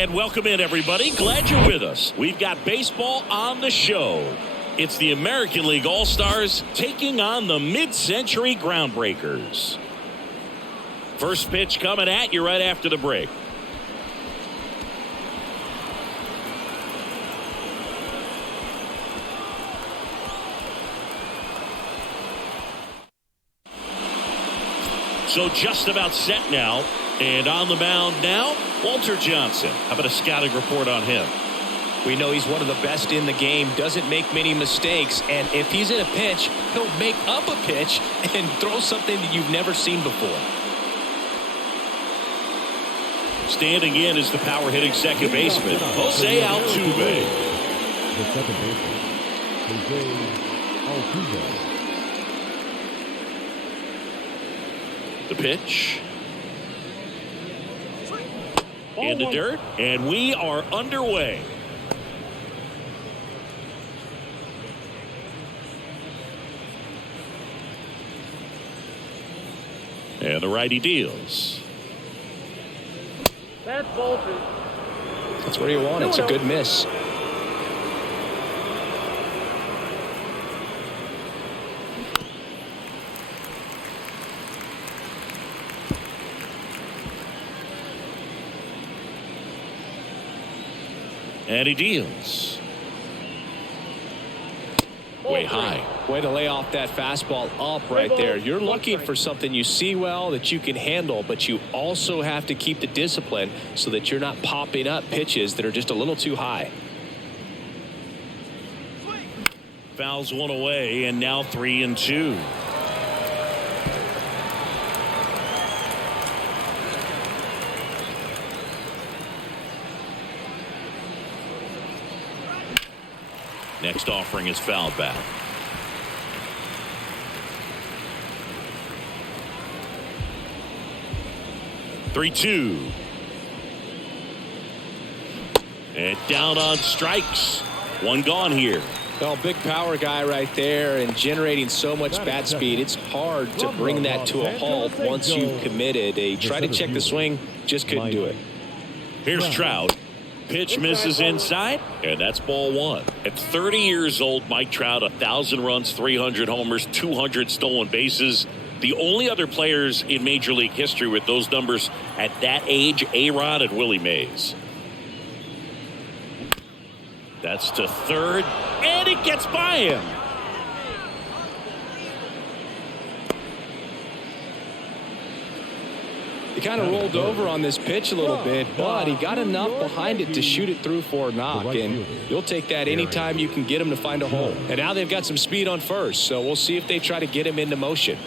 And welcome in, everybody. Glad you're with us. We've got baseball on the show. It's the American League All-Stars taking on the mid-century Groundbreakers. First pitch coming at you right after the break. So just about set now. And on the mound now, Walter Johnson. How about a scouting report on him? We know he's one of the best in the game, doesn't make many mistakes, and if he's in a pinch, he'll make up a pitch and throw something that you've never seen before. Standing in is the power-hitting second baseman, Jose Altuve. The second baseman, Jose Altuve. The pitch. In the dirt, and we are underway. And the righty deals. That's bolted. That's where you want it. It's a good miss. And he deals. Way high. Way to lay off that fastball up right there. You're looking for something you see well that you can handle, but you also have to keep the discipline so that you're not popping up pitches that are just a little too high. Fouls one away, and now 3-2. Next offering is fouled back. Three-two. And down on strikes. One gone here. Well, big power guy right there and generating so much bat speed. It's hard to bring that to a halt once you've committed. They try to check the swing, just couldn't do it. Here's Trout. Pitch misses inside, and that's ball one. At 30 years old, Mike Trout, 1,000 runs, 300 homers, 200 stolen bases. The only other players in Major League history with those numbers at that age, A-Rod and Willie Mays. That's to third, and it gets by him. He kind of rolled over on this pitch a little bit, but he got enough behind it to shoot it through for a knock, and you'll take that anytime you can get him to find a hole. And now they've got some speed on first, so we'll see if they try to get him into motion.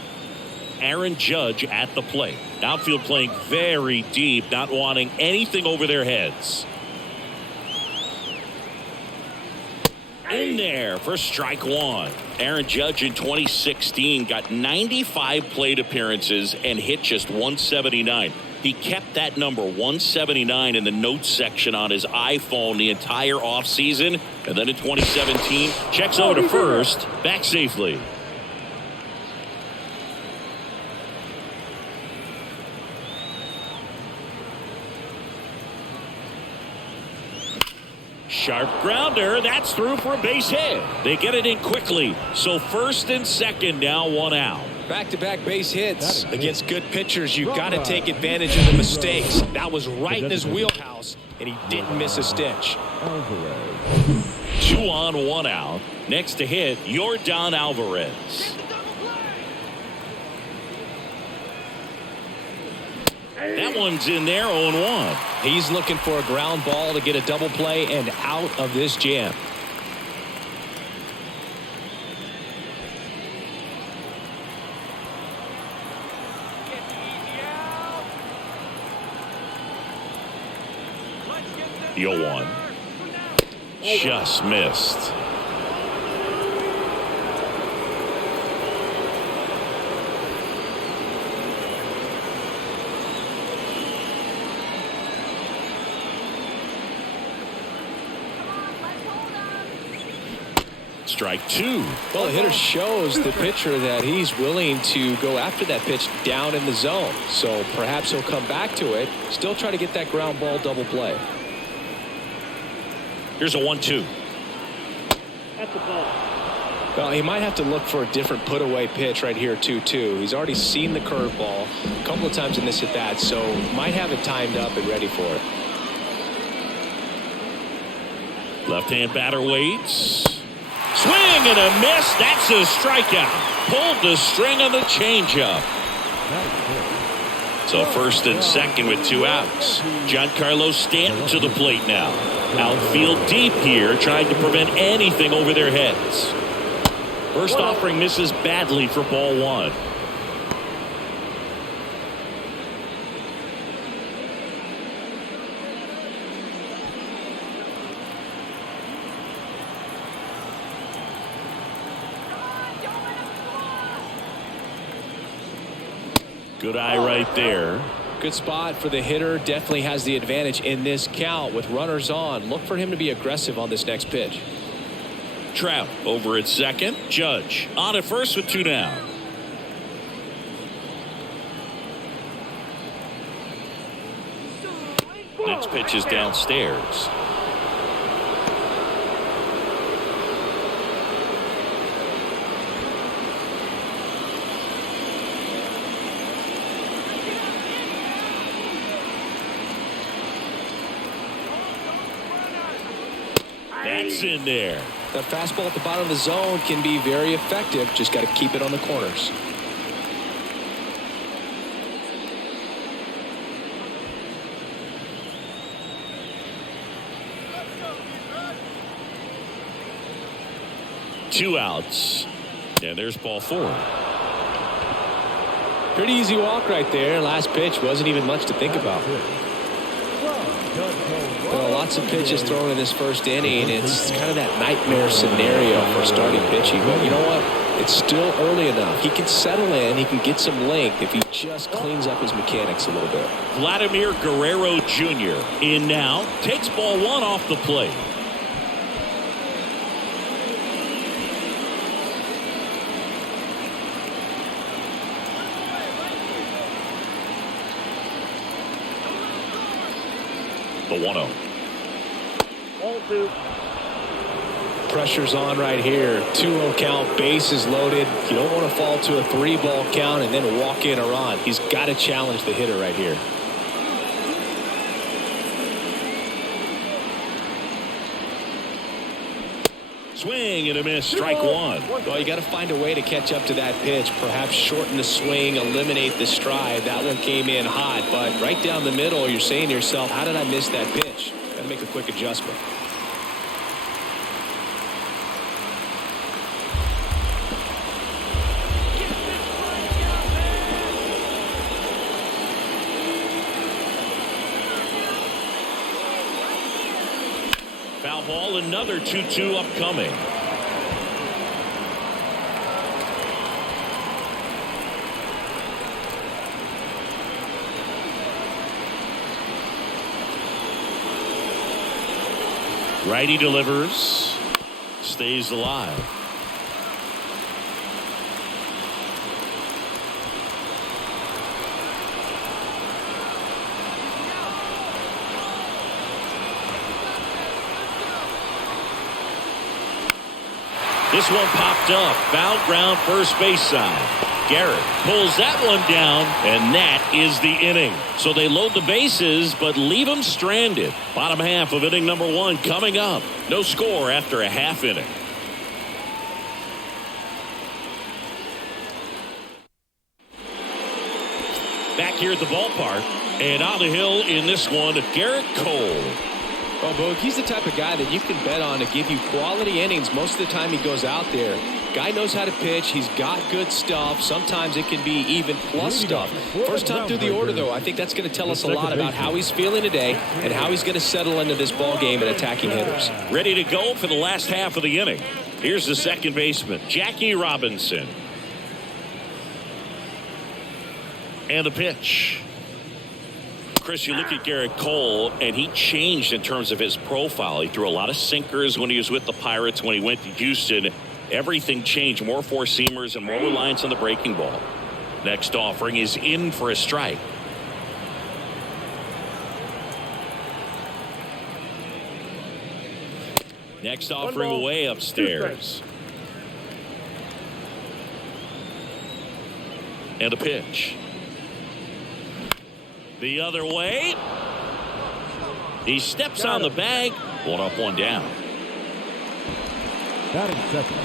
Aaron Judge at the plate. Outfield playing very deep, not wanting anything over their heads. In there for strike one. Aaron Judge in 2016 got 95 plate appearances and hit just 179. He kept that number 179 in the notes section on his iPhone the entire offseason. And then in 2017, checks over to first, back safely. Sharp grounder. That's through for a base hit. They get it in quickly. So first and second now, one out. Back-to-back base hits against good pitchers. You've got to take advantage of the mistakes. That was right in his wheelhouse, and he didn't miss a stitch. 2 on, 1 out. Next to hit, Yordan Alvarez. That one's in there, 0-1. He's looking for a ground ball to get a double play and out of this jam. The 0-1. Just missed. Strike two. Well, the hitter shows the pitcher that he's willing to go after that pitch down in the zone. So perhaps he'll come back to it, still try to get that ground ball double play. Here's a 1-2. That's the ball. Well, he might have to look for a different put-away pitch right here, 2-2. He's already seen the curveball a couple of times in this at-bat, so might have it timed up and ready for it. Left-hand batter waits. Swing and a miss. That's a strikeout. Pulled the string on the changeup. So first and second with 2 outs. Giancarlo Stanton to the plate now. Outfield deep here, trying to prevent anything over their heads. First offering misses badly for ball 1. Good eye right there. Good spot for the hitter. Definitely has the advantage in this count with runners on. Look for him to be aggressive on this next pitch. Trout over at second. Judge on at first with 2 down. Next pitch is downstairs. That's in there. That fastball at the bottom of the zone can be very effective. Just got to keep it on the corners. Two outs. And there's ball 4. Pretty easy walk right there. Last pitch wasn't even much to think about. Well, lots of pitches thrown in this first inning. It's kind of that nightmare scenario for starting pitching. But you know what? It's still early enough. He can settle in. He can get some length if he just cleans up his mechanics a little bit. Vladimir Guerrero Jr. in now. Takes ball 1 off the plate. The 1-0. Ball 2. Pressure's on right here. 2-0 count, bases loaded. You don't want to fall to a 3-ball count and then walk in a run. He's got to challenge the hitter right here. Swing and a miss. Strike 1. Well, you got to find a way to catch up to that pitch. Perhaps shorten the swing, eliminate the stride. That one came in hot, but right down the middle, you're saying to yourself, how did I miss that pitch? Got to make a quick adjustment. Foul ball, another 2-2 upcoming. Righty delivers. Stays alive. This one popped up. Foul ground, first base side. Garrett pulls that one down, and that is the inning. So they load the bases, but leave them stranded. Bottom half of inning number 1 coming up. No score after a half inning. Back here at the ballpark, and on the hill in this one, Garrett Cole. Well, Boog, he's the type of guy that you can bet on to give you quality innings most of the time he goes out there. Guy knows how to pitch. He's got good stuff. Sometimes it can be even plus stuff. First time through the order, though, I think that's going to tell us a lot about how he's feeling today and how he's going to settle into this ball game and attacking hitters. Ready to go for the last half of the inning. Here's the second baseman, Jackie Robinson. And the pitch. Chris, you look at Garrett Cole, and he changed in terms of his profile. He threw a lot of sinkers when he was with the Pirates. When he went to Houston, everything changed. More four-seamers and more reliance on the breaking ball. Next offering is in for a strike. Next offering away upstairs. And a pitch. The other way. He steps on the bag. One up, one down. Batting second,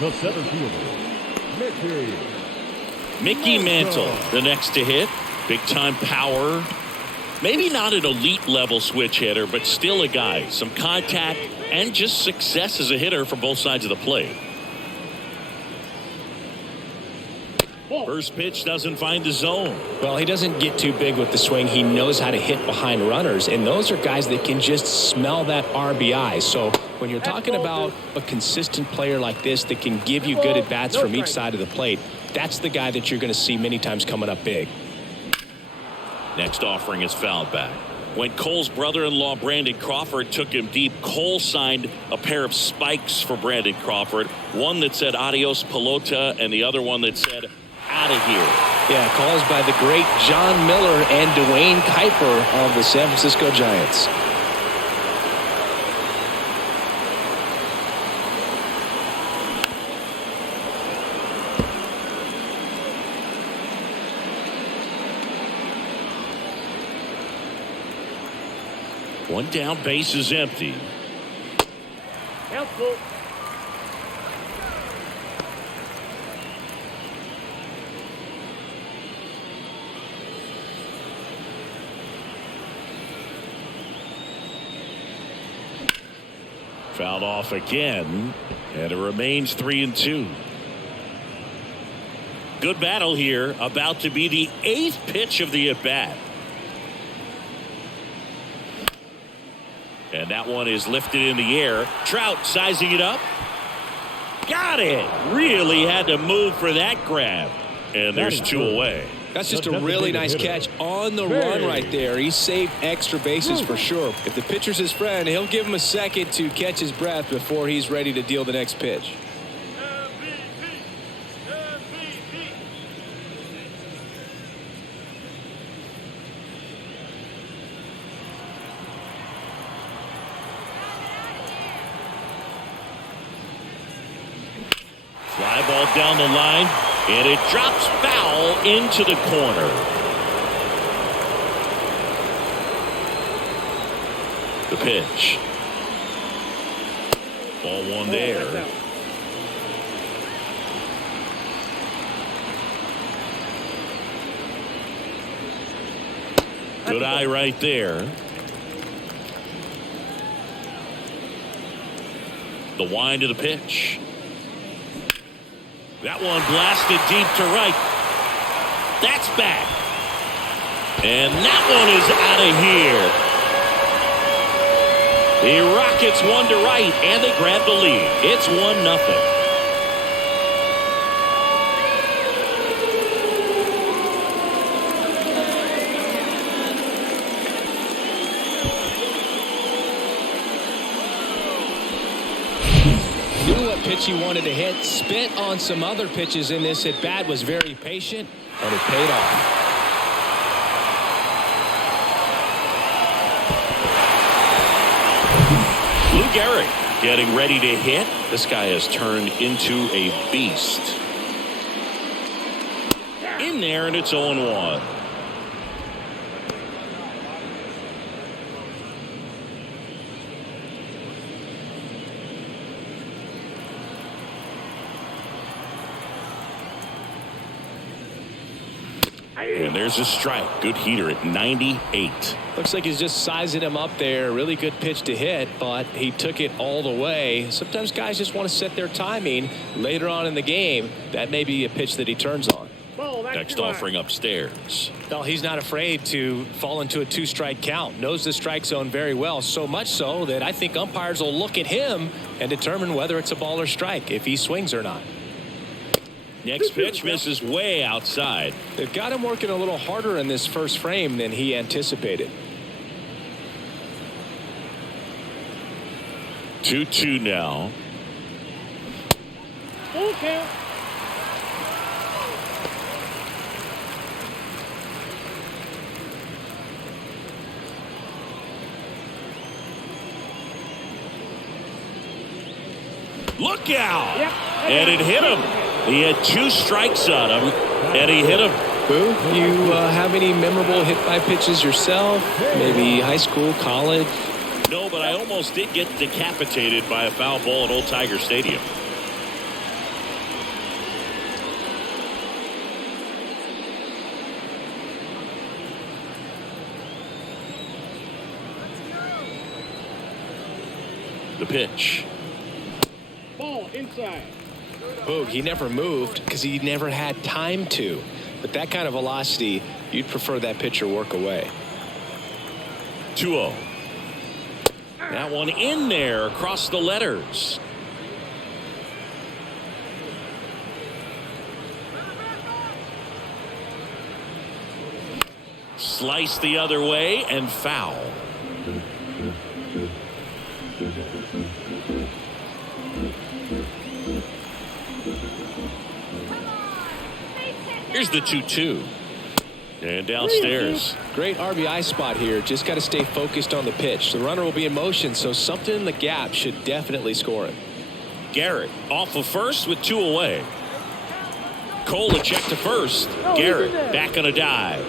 the center fielder, Mickey Mantle, the next to hit. Big time power. Maybe not an elite level switch hitter, but still a guy. Some contact and just success as a hitter from both sides of the plate. First pitch doesn't find the zone. Well, he doesn't get too big with the swing. He knows how to hit behind runners, and those are guys that can just smell that RBI. So when you're talking about a consistent player like this that can give you good at-bats from each side of the plate, that's the guy that you're going to see many times coming up big. Next offering is fouled back. When Cole's brother-in-law Brandon Crawford took him deep, Cole signed a pair of spikes for Brandon Crawford. One that said adios pelota and the other one that said out of here. Yeah, calls by the great John Miller and Dwayne Kuiper of the San Francisco Giants. One down, base is empty. Helpful. Fouled off again, and it remains 3-2. Good battle here, about to be the 8th pitch of the at-bat. And that one is lifted in the air. Trout sizing it up. Got it. Really had to move for that grab. And there's 2 away. That's just a really nice catch on the run right there. He saved extra bases for sure. If the pitcher's his friend, he'll give him a second to catch his breath before he's ready to deal the next pitch. Fly ball down the line, and it drops foul into the corner. The pitch. Ball one there. Good eye right there. The wind of the pitch. That one blasted deep to right. That's back. And that one is out of here. The Rockets one to right, and they grab the lead. It's 1-0. Pitch he wanted to hit, spit on some other pitches in this at bat, was very patient, and it paid off. Lou Gehrig getting ready to hit. This guy has turned into a beast. In there, and it's 0-1. And there's a strike. Good heater at 98. Looks like he's just sizing him up there. Really good pitch to hit, but he took it all the way. Sometimes guys just want to set their timing later on in the game. That may be a pitch that he turns on. Next offering upstairs. Well, he's not afraid to fall into a 2-strike count. Knows the strike zone very well. So much so that I think umpires will look at him and determine whether it's a ball or strike, if he swings or not. Next pitch misses way outside. They've got him working a little harder in this first frame than he anticipated. 2-2 now. Full count. Look out. Yep. And it hit him. He had 2 strikes on him, and he hit him. Boo, you have any memorable hit by pitches yourself? Maybe high school, college? No, but I almost did get decapitated by a foul ball at Old Tiger Stadium. The pitch. Ball inside. Boog, he never moved because he never had time to. But that kind of velocity, you'd prefer that pitcher work away. 2-0. That one in there across the letters. Slice the other way and foul. Here's the 2-2. And downstairs. Great RBI spot here. Just got to stay focused on the pitch. The runner will be in motion, so something in the gap should definitely score it. Garrett off of first with 2 away. Cole a check to first. Garrett back on a dive.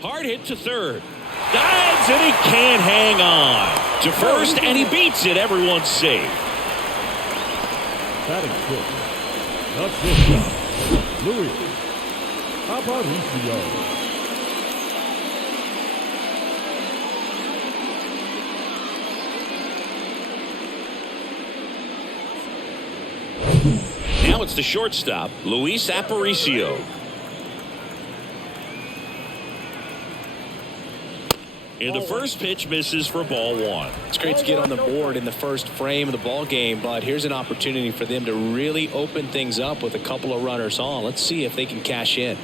Hard hit to third. Dives and he can't hang on. To first and he beats it. Everyone's safe. Batting fifth. Up this Louis. Aparicio. Now it's the shortstop, Luis Aparicio. And the first pitch misses for ball 1. It's great to get on the board in the first frame of the ball game, but here's an opportunity for them to really open things up with a couple of runners on. Let's see if they can cash in.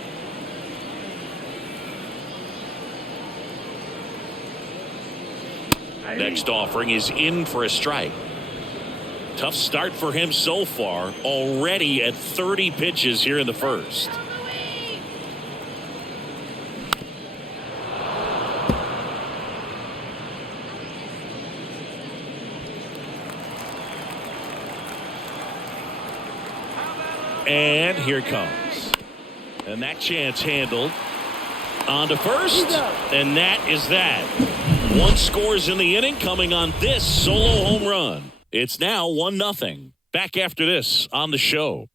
Next offering is in for a strike. Tough start for him so far, already at 30 pitches here in the first. And here it comes. And that chance handled. On to first. And that is that. 1 scores in the inning coming on this solo home run. It's now 1-0. Back after this on the show.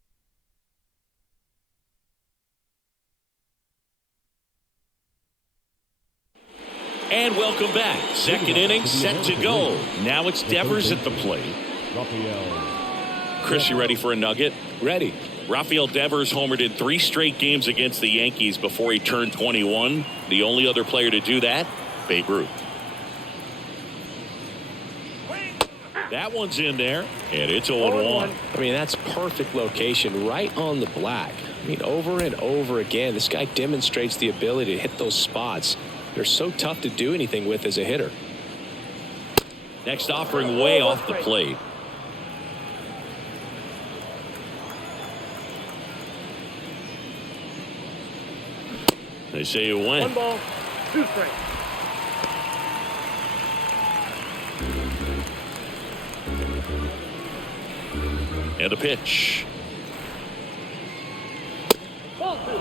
And welcome back. Second inning set to go. Now it's Devers at the plate. Chris, you ready for a nugget? Ready. Rafael Devers homered in 3 straight games against the Yankees before he turned 21. The only other player to do that, Babe Ruth. That one's in there, and it's 0-1. I mean, that's perfect location, right on the black. I mean, over and over again, this guy demonstrates the ability to hit those spots. They're so tough to do anything with as a hitter. Next offering way off the plate. They say you win. 1 ball, 2 strikes. And a pitch. Ball 2.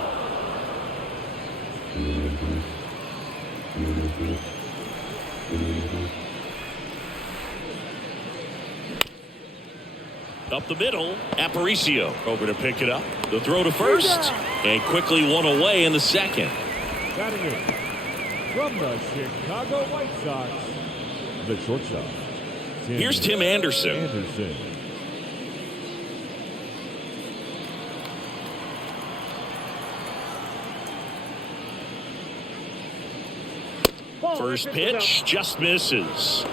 Up the middle, Aparicio over to pick it up. The throw to first, and quickly 1 away in the second. Batting in from the Chicago White Sox, the shortstop. Here's Tim Anderson. First pitch just misses.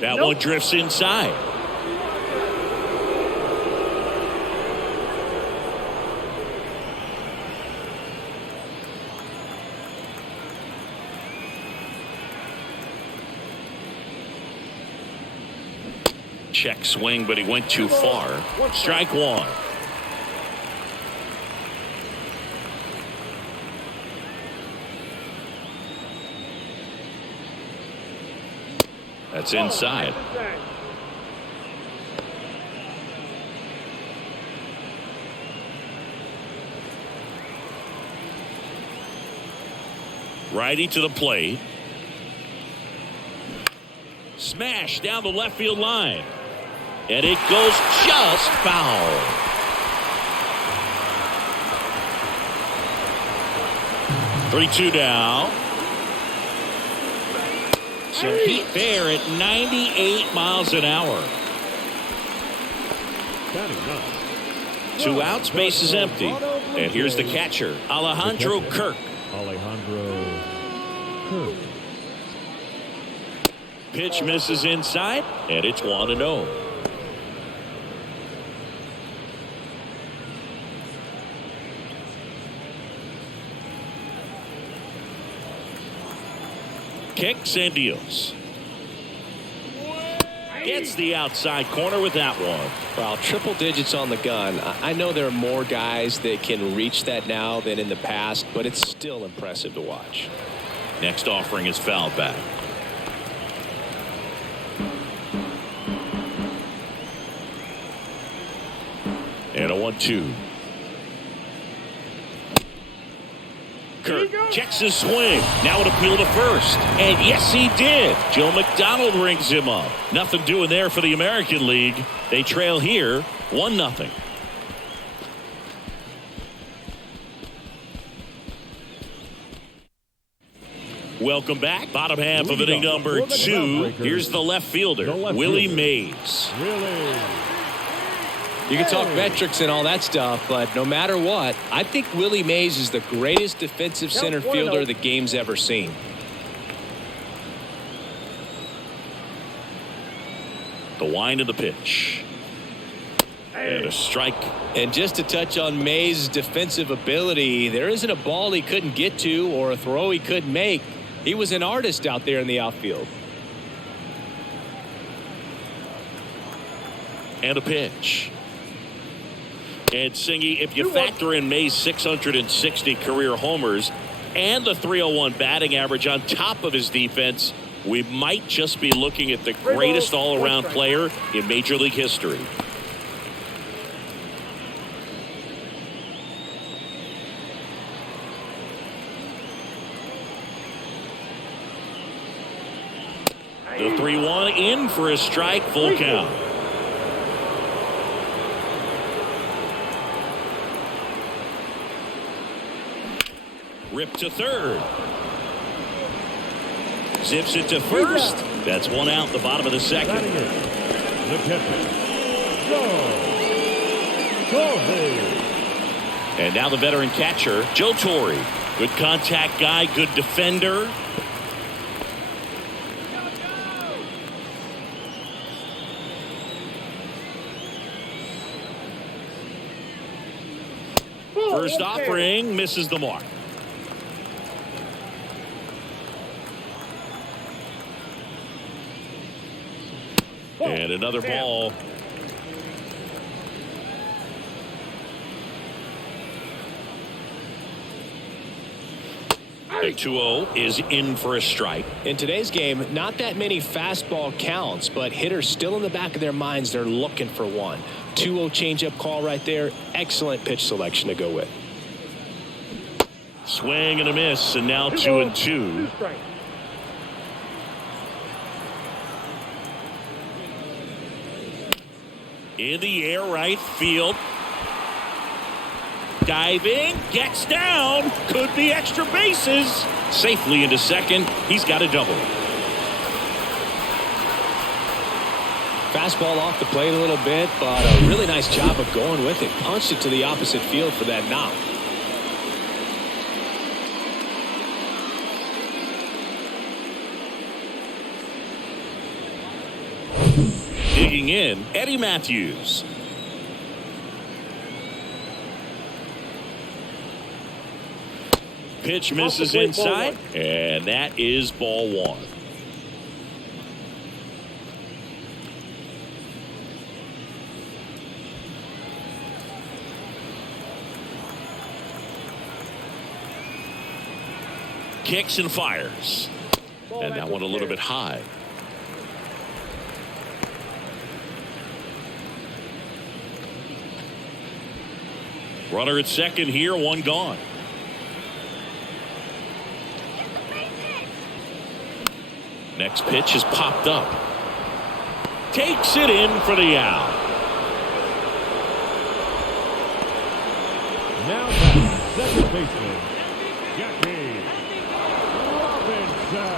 That one drifts inside. check swing, but he went too far. Strike one. That's inside. Righty to the plate. Smash down the left field line. And it goes just foul. Three-two now. Some heat there at 98 miles an hour. Two outs, base is empty. And here's the catcher, Alejandro Kirk. Alejandro Kirk. Pitch misses inside, and it's 1-0. Kicks and deals. Gets the outside corner with that one. Well, triple digits on the gun. I know there are more guys that can reach that now than in the past, but it's still impressive to watch. Next offering is fouled back. And a 1-2. Kirk checks his swing. Now an appeal to first. And yes, he did. Joe McDonald rings him up. Nothing doing there for the American League. They trail here 1-0. Welcome back. Bottom half of inning number 2. Here's the left fielder, Willie Mays. You can talk metrics and all that stuff, but no matter what, I think Willie Mays is the greatest defensive center fielder the game's ever seen. The wind of the pitch. And a strike. And just to touch on Mays' defensive ability, there isn't a ball he couldn't get to or a throw he couldn't make. He was an artist out there in the outfield. And a pitch. And Singy, if you factor in Mays' 660 career homers and the .301 batting average on top of his defense, we might just be looking at the greatest all-around player in Major League history. The 3-1 in for a strike, full count. Rip to third. Zips it to first. That's one out, the bottom of the second. The catcher, Torre. And now the veteran catcher, Joe Torre. Good contact guy, good defender. First offering misses the mark. And another ball. The 2-0 is in for a strike. In today's game, not that many fastball counts, but hitters still in the back of their minds, they're looking for one. 2-0 changeup call right there. Excellent pitch selection to go with. Swing and a miss, and now 2-2. In the air, right field. Diving, gets down, could be extra bases. Safely into second. He's got a double. Fastball off the plate a little bit, but a really nice job of going with it. Punched it to the opposite field for that knock. Digging in, Eddie Matthews. Pitch misses inside, and that is ball one. kicks and fires. And that one a little bit high. Runner at second here, one gone. Next pitch is popped up. Takes it in for the out. Now back, second baseman, Jackie Robinson.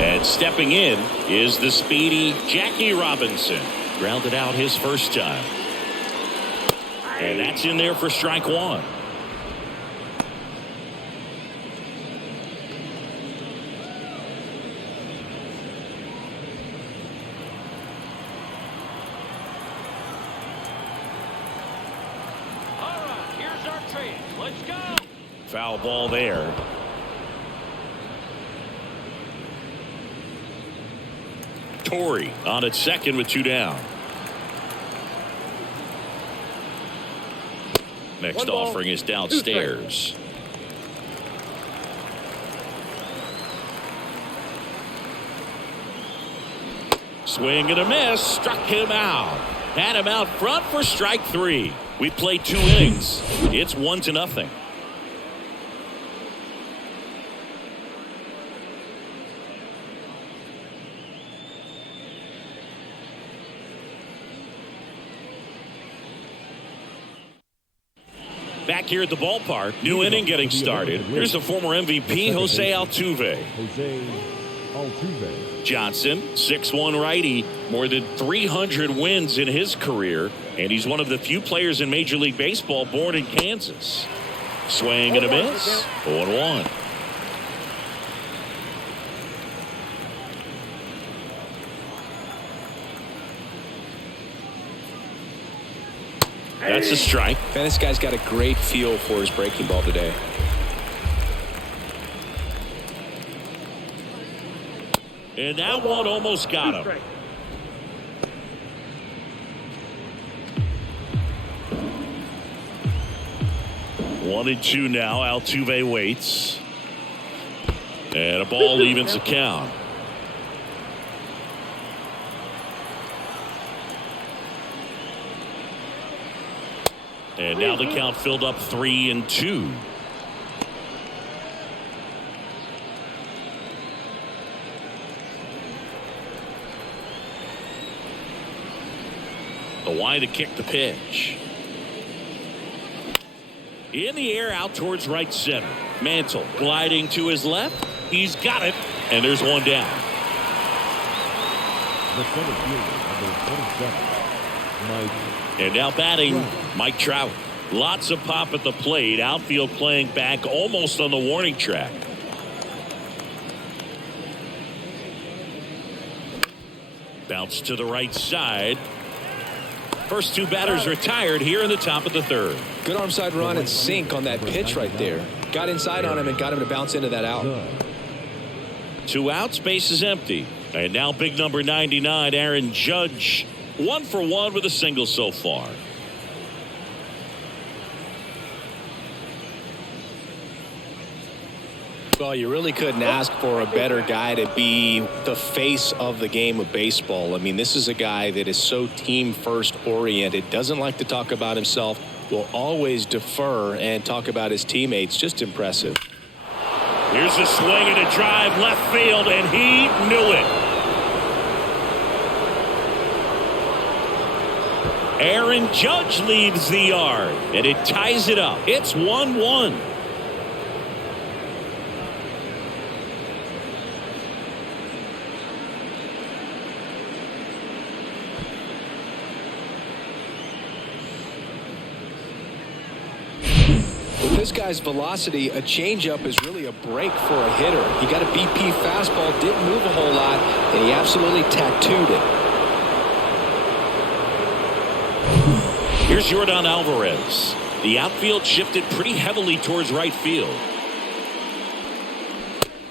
And stepping in is the speedy Jackie Robinson. Grounded out his first time. And that's in there for strike one. All right, here's our trade. Let's go. Foul ball there. Torrey on at second with two down. Next offering is downstairs. Swing and a miss. Struck him out. Had him out front for strike three. We played 2 innings. It's 1-0. Back here at the ballpark, new inning getting started. Here's the former MVP, Jose Altuve. Johnson, 6'1" righty, more than 300 wins in his career, and he's one of the few players in Major League Baseball born in Kansas. Swing and a miss. 0-1. That's a strike. Man, this guy's got a great feel for his breaking ball today. And that one almost got him. 1-2 now. Altuve waits. And a ball evens the count. And now the count filled up 3-2. The wide to kick the pitch. In the air out towards right center. Mantle gliding to his left. He's got it. And there's one down. The center fielder, number 27, Mike. And now batting, Mike Trout. Lots of pop at the plate. Outfield playing back almost on the warning track. Bounce to the right side. First 2 batters retired here in the top of the third. Good arm side run and sink on that pitch right there. Got inside on him and got him to bounce into that out. 2 outs, base is empty. And now big number 99, Aaron Judge. 1 for 1 with a single so far. Well, you really couldn't ask for a better guy to be the face of the game of baseball. I mean, this is a guy that is so team first oriented, doesn't like to talk about himself, will always defer and talk about his teammates. Just impressive. Here's a swing and a drive left field, and he knew it. Aaron Judge leads the yard, and it ties it up. It's 1-1. With this guy's velocity, a changeup is really a break for a hitter. He got a BP fastball, didn't move a whole lot, and he absolutely tattooed it. Here's Yordan Alvarez. The outfield shifted pretty heavily towards right field.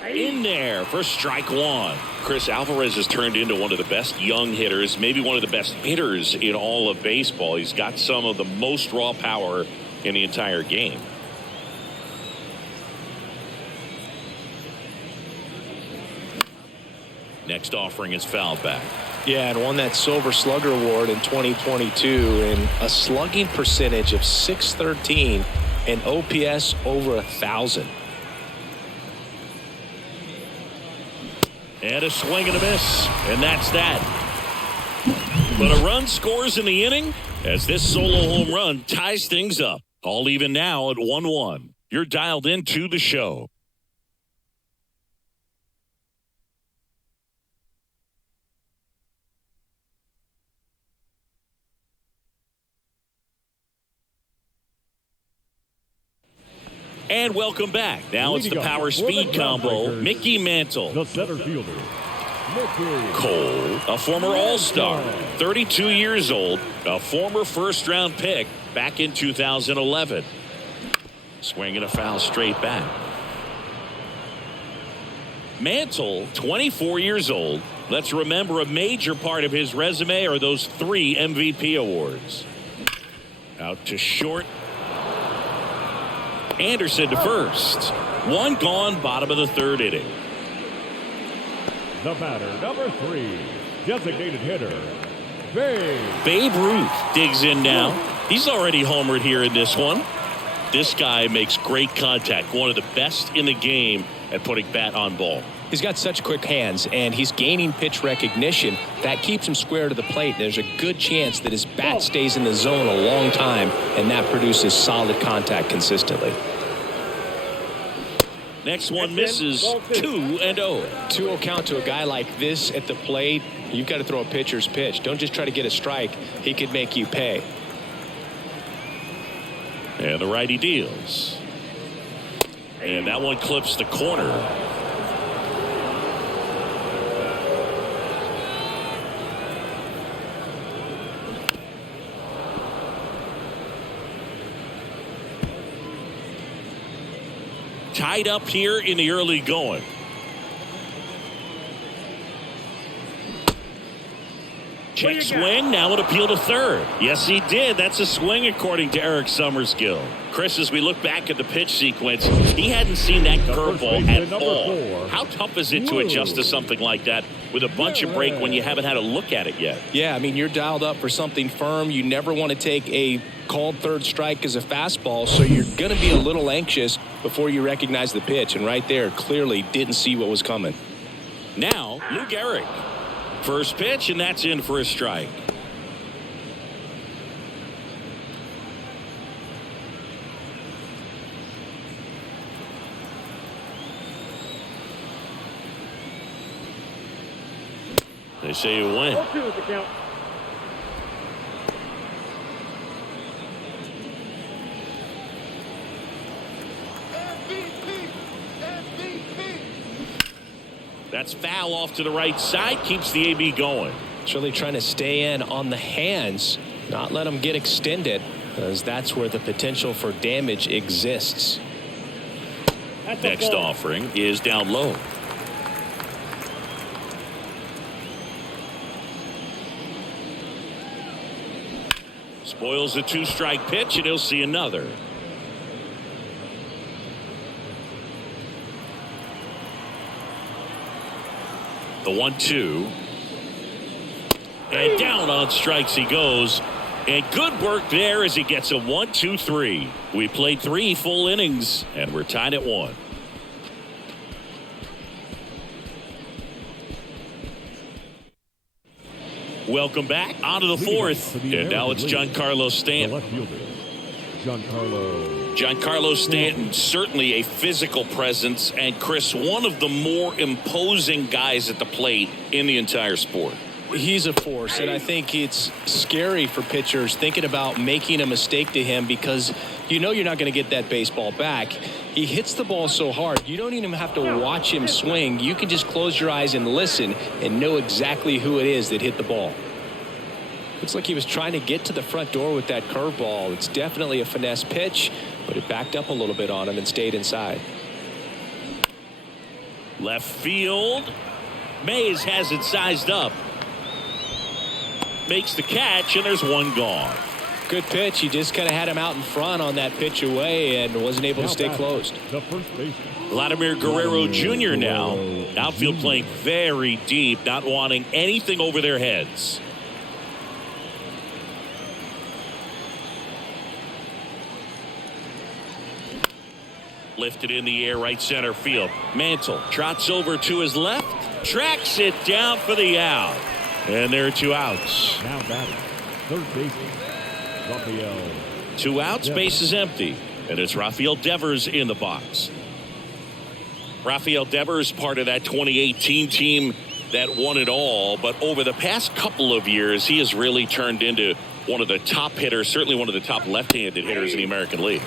In there for strike one. Chris, Alvarez has turned into one of the best young hitters, maybe one of the best hitters in all of baseball. He's got some of the most raw power in the entire game. Next offering is fouled back. Yeah, and won that Silver Slugger Award in 2022 and a slugging percentage of .613 and OPS over 1,000. And a swing and a miss, and that's that. But a run scores in the inning as this solo home run ties things up. All even now at 1-1. You're dialed into the show. And welcome back. Now it's the power speed combo. Mickey Mantle. The center fielder, Mickey Cole, a former All-Star, 32 years old, a former first-round pick back in 2011. Swinging a foul straight back. Mantle, 24 years old. Let's remember a major part of his resume are those 3 MVP awards. Out to short. Anderson to first. One gone, bottom of the 3rd inning. The batter, number 3, designated hitter, Babe Ruth digs in now. He's already homered here in this one. This guy makes great contact. One of the best in the game at putting bat on ball. He's got such quick hands, and he's gaining pitch recognition. That keeps him square to the plate. There's a good chance that his bat stays in the zone a long time, and that produces solid contact consistently. Next one misses. 2-0. 2-0 count to a guy like this at the plate. You've got to throw a pitcher's pitch. Don't just try to get a strike. He could make you pay. And the righty deals. And that one clips the corner. Tied up here in the early going. Check swing. Now an appeal to third. Yes, he did. That's a swing according to Eric Summerskill. Chris, as we look back at the pitch sequence, he hadn't seen that curveball at all. How tough is it to adjust to something like that with a bunch of break when you haven't had a look at it yet? Yeah, I mean, you're dialed up for something firm. You never want to take a called third strike as a fastball, so you're going to be a little anxious before you recognize the pitch. And right there, clearly didn't see what was coming. Now, Lou Gehrig. First pitch, and that's in for a strike. They say you win. 0-2 is the count. That's foul off to the right side. Keeps the AB going. It's really trying to stay in on the hands, not let them get extended, because that's where the potential for damage exists. Next offering is down low. Spoils the 2-strike pitch, and he'll see another. The 1-2. And down on strikes he goes. And good work there as he gets a 1-2-3. We played 3 full innings, and we're tied at 1. Welcome back onto the 4th. And now it's Giancarlo Stanton. Giancarlo Stanton, certainly a physical presence, and Chris, one of the more imposing guys at the plate in the entire sport. He's a force, and I think it's scary for pitchers thinking about making a mistake to him because you know you're not going to get that baseball back. He hits the ball so hard, you don't even have to watch him swing. You can just close your eyes and listen and know exactly who it is that hit the ball. Looks like he was trying to get to the front door with that curveball. It's definitely a finesse pitch, but it backed up a little bit on him and stayed inside. Left field. Mays has it sized up. Makes the catch, and there's one gone. Good pitch. He just kind of had him out in front on that pitch away and wasn't able to stay closed. The first baseman. Vladimir Guerrero Jr. now. Outfield playing very deep, not wanting anything over their heads. Lifted in the air, right center field. Mantle trots over to his left, tracks it down for the out. And there are 2 outs. Now batting, third baseman, Rafael. 2 outs, base is empty. And it's Rafael Devers in the box. Rafael Devers, part of that 2018 team that won it all. But over the past couple of years, he has really turned into one of the top hitters, certainly one of the top left-handed hitters in the American League.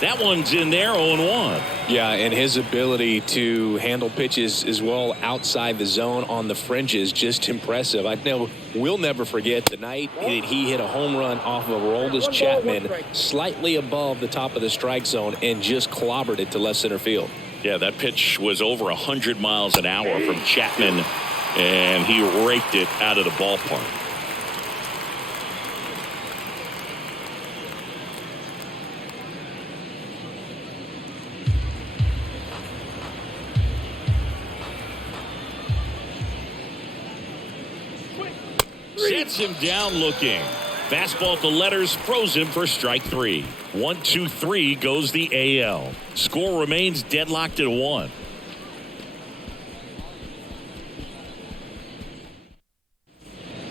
That one's in there, 0-1. Yeah, and his ability to handle pitches as well outside the zone on the fringes, just impressive. I know we'll never forget the night that he hit a home run off of Aroldis Chapman slightly above the top of the strike zone and just clobbered it to left center field. Yeah, that pitch was over 100 miles an hour from Chapman, and he raked it out of the ballpark. Sets him down looking. Fastball to letters, frozen for strike 3. 1-2-3 goes the AL. Score remains deadlocked at 1.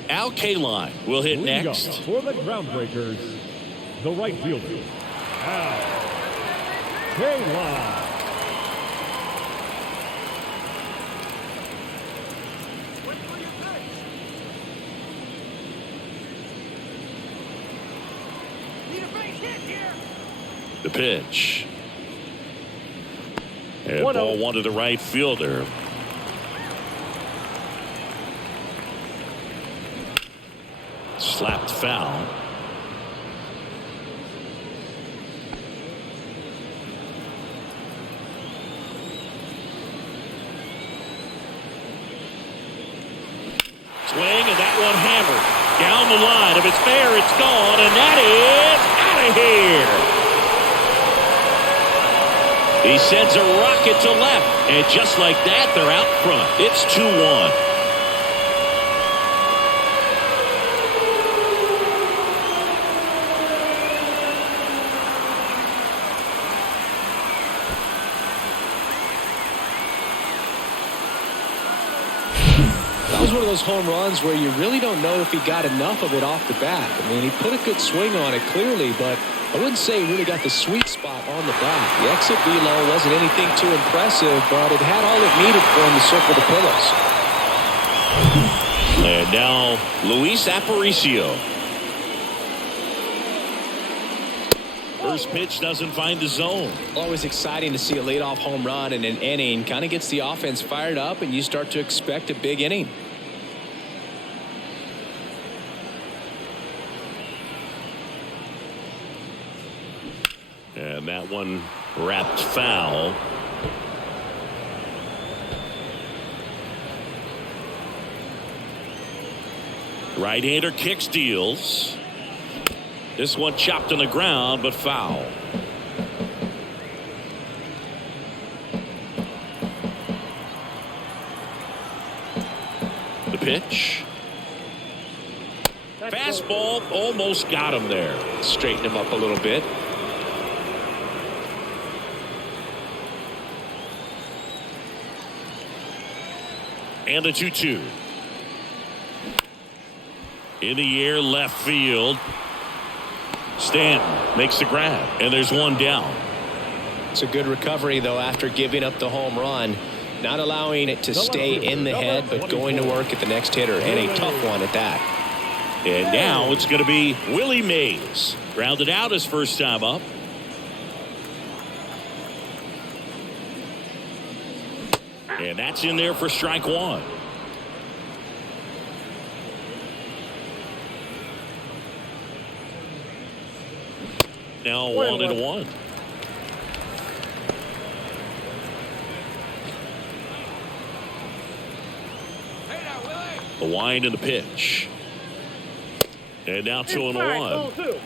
Al Kaline will hit next. For the groundbreakers, the right fielder, Al Kaline. The pitch. And ball 1 to the right fielder. Slapped foul. Swing, and that one hammered down the line. If it's fair, it's gone, and that is out of here. He sends a rocket to left, and just like that, they're out front. It's 2-1. That was one of those home runs where you really don't know if he got enough of it off the bat. I mean, he put a good swing on it clearly, but I wouldn't say he really got the sweet spot on the bat. The exit velo wasn't anything too impressive, but it had all it needed for him to circle the pillows. And now Luis Aparicio. First pitch doesn't find the zone. Always exciting to see a leadoff home run in an inning. Kind of gets the offense fired up, and you start to expect a big inning. And that one wrapped foul. Right-hander kicks, deals. This one chopped on the ground, but foul. The pitch. Fastball almost got him there. Straighten him up a little bit. And the 2-2. In the air, left field. Stanton makes the grab, and there's one down. It's a good recovery, though, after giving up the home run. Not allowing it to stay in the head, but going to work at the next hitter, and a tough one at that. And now it's going to be Willie Mays. Grounded out his first time up. And that's in there for strike 1. Now 1-1. The wind and the pitch. And now 2-1. Ball 2.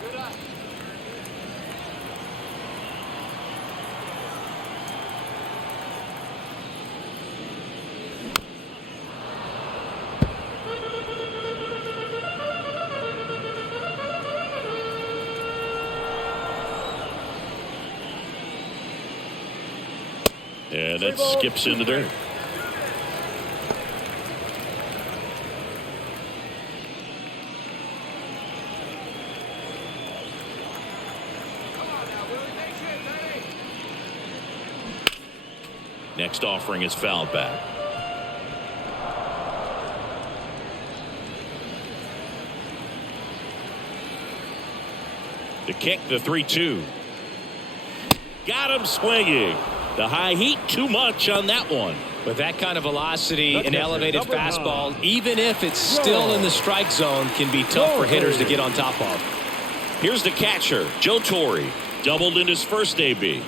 And that skips in the dirt. Next offering is fouled back. The kick, the 3-2. Got him swinging. The high heat, too much on that one. With that kind of velocity, an elevated fastball, even if it's still in the strike zone, can be tough for hitters to get on top of. Here's the catcher, Joe Torre. Doubled in his first AB.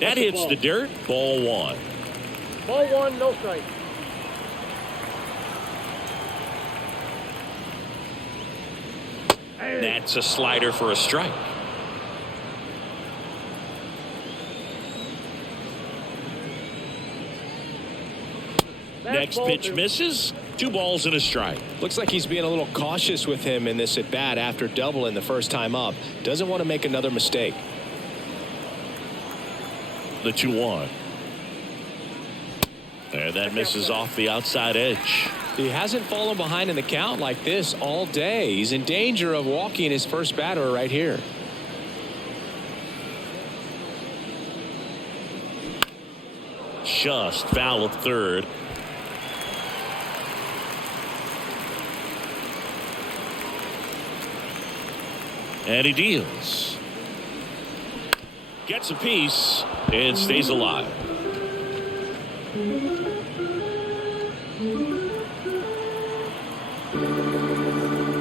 That hits the dirt. Ball 1. Ball 1, no strike. That's a slider for a strike. Next pitch misses. 2 balls and a strike. Looks like he's being a little cautious with him in this at bat after doubling the first time up. Doesn't want to make another mistake. The 2-1. And that misses off the outside edge. He hasn't fallen behind in the count like this all day. He's in danger of walking his first batter right here. Just foul of third. And he deals. Gets a piece and stays alive.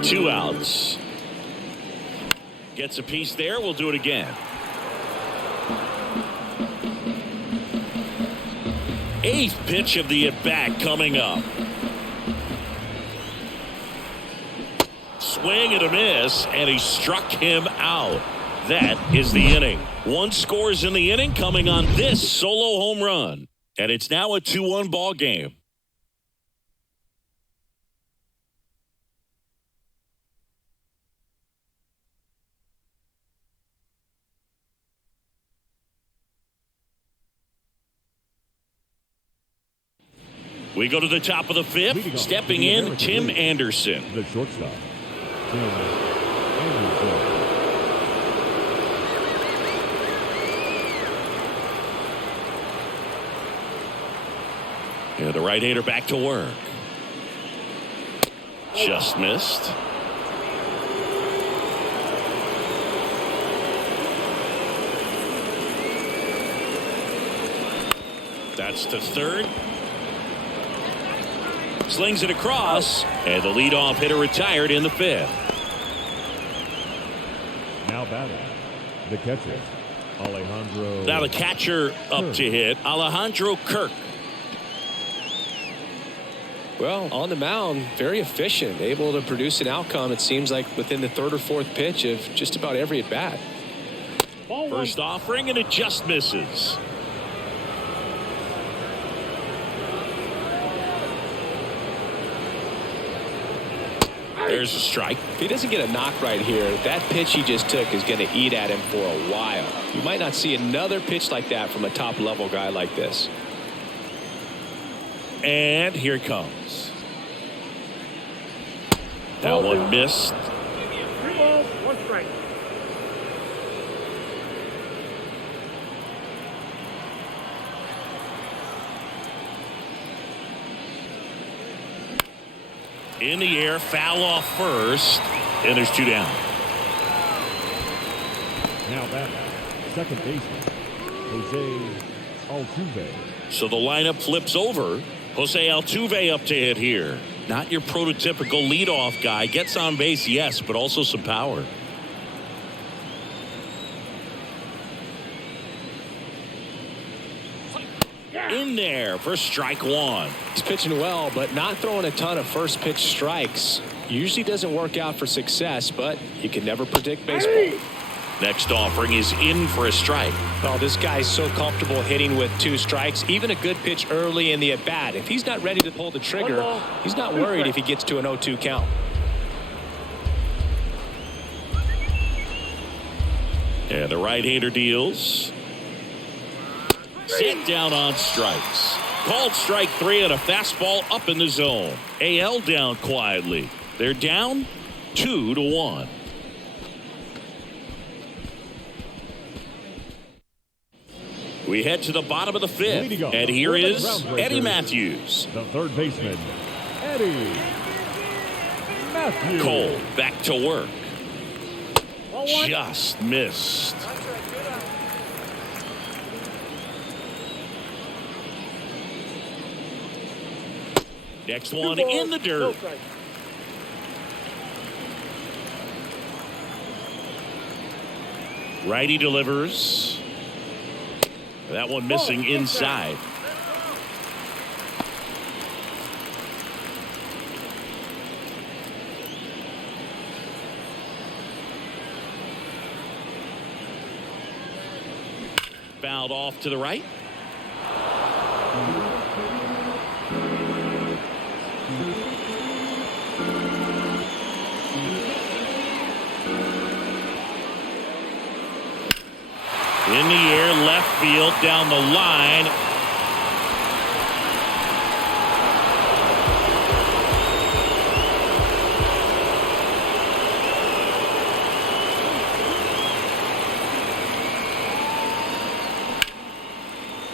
Two outs. Gets a piece there. We'll do it again. Eighth pitch of the at-bat coming up. Swing and a miss, and he struck him out. That is the inning. 1 scores in the inning coming on this solo home run. And it's now a 2-1 ball game. We go to the top of the 5th. Stepping in, Tim Anderson. The shortstop, Tim Anderson. And the right-hander back to work. Just missed. That's to third. Slings it across, and the leadoff hitter retired in the 5th. Now batting, the catcher, Alejandro. Now the catcher up to hit, Alejandro Kirk. Well, on the mound, very efficient, able to produce an outcome, it seems like, within the 3rd or 4th pitch of just about every at bat. First offering, and it just misses. There's a strike. If he doesn't get a knock right here, that pitch he just took is going to eat at him for a while. You might not see another pitch like that from a top-level guy like this. And here it comes. That one missed. 3 balls, 1 strike. In the air, foul off first, and there's 2 down. Now batting, second baseman, Jose Altuve. So the lineup flips over. Jose Altuve up to hit here. Not your prototypical leadoff guy. Gets on base, yes, but also some power. In In there for strike one. He's pitching well, but not throwing a ton of first pitch strikes. Usually doesn't work out for success, but you can never predict baseball. Next offering is in for a strike. Well, this guy's so comfortable hitting with 2 strikes, even a good pitch early in the at-bat. If he's not ready to pull the trigger, he's not worried if he gets to an 0-2 count. And the right-hander deals. Set down on strikes. Called strike 3 and a fastball up in the zone. AL down quietly. They're down 2-1. We head to the bottom of the 5th. And here is Eddie Matthews. The third baseman, Eddie Matthews. Cole back to work. Just missed. Next one in the dirt. Righty delivers. That one missing inside. Fouled off to the right. In the air, left field, down the line.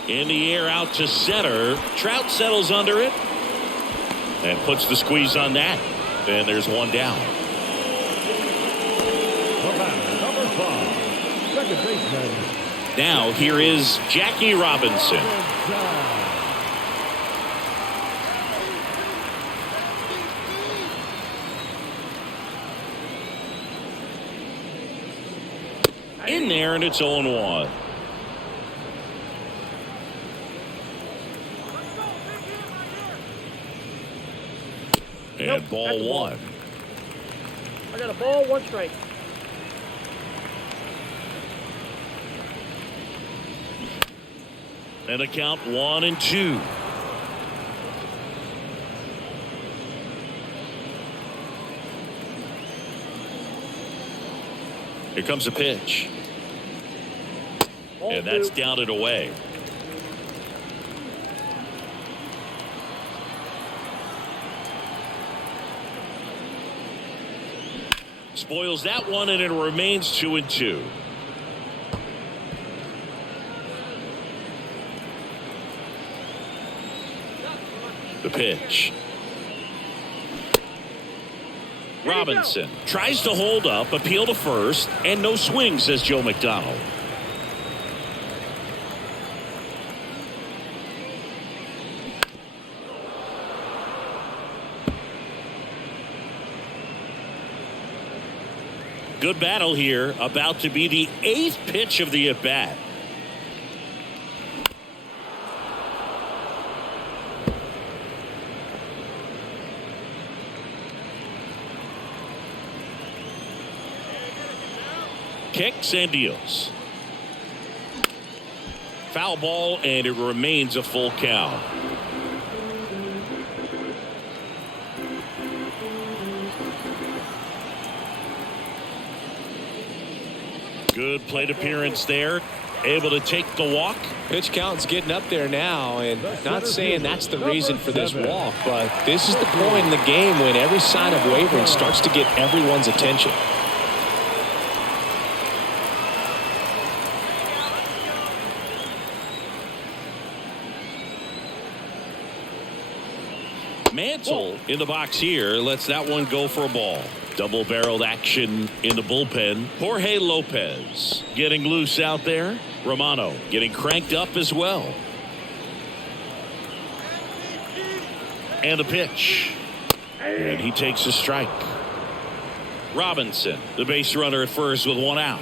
In the air, out to center. Trout settles under it and puts the squeeze on that. And there's one down. The batter, number 5, second baseman. Now here is Jackie Robinson. In there, and it's 0-1. And ball 1. I got a ball, 1 strike. And a count 1-2. Here comes a pitch. And that's down and away. Spoils that one, and it remains 2-2. The pitch. Robinson tries to hold up, appeal to first, and no swing, says Joe McDonald. Good battle here, about to be the 8th pitch of the at-bat. Kicks and deals. Foul ball, and it remains a full count. Good plate appearance there. Able to take the walk. Pitch count's getting up there now, and not saying that's the reason for this walk, but this is the point in the game when every sign of wavering starts to get everyone's attention. Mantle in the box here lets that one go for a ball. Double-barreled action in the bullpen. Jorge Lopez getting loose out there. Romano getting cranked up as well. And the pitch. And he takes a strike. Robinson, the base runner at first with 1 out.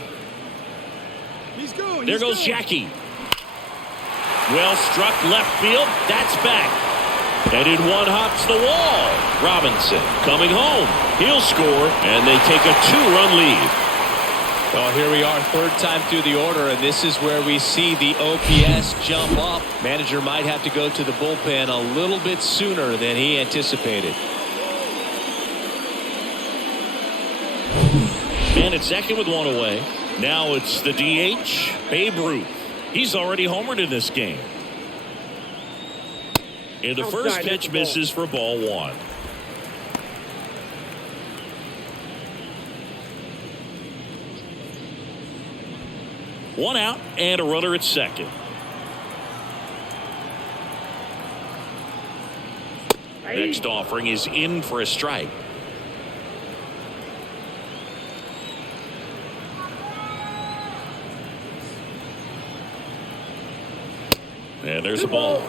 He's going. There goes Jackie. Well struck left field. That's back. And in one hops the wall. Robinson coming home. He'll score, and they take a 2-run lead. Well, here we are, third time through the order, and this is where we see the OPS jump up. Manager might have to go to the bullpen a little bit sooner than he anticipated. Man at second with one away. Now it's the DH, Babe Ruth. He's already homered in this game. And the first pitch misses for ball one. One out and a runner at second. Next offering is in for a strike. And there's a ball.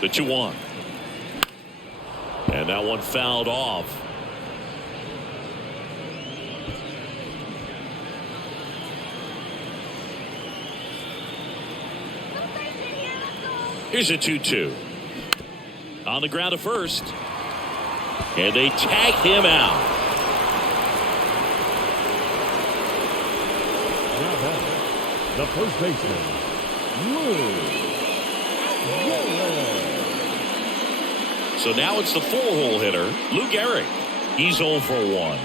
The 2-1. And that one fouled off. Here's a 2-2. On the ground to first. And they tag him out. The first baseman, So now it's the 4-hole hitter, Lou Gehrig. He's 0 for 1.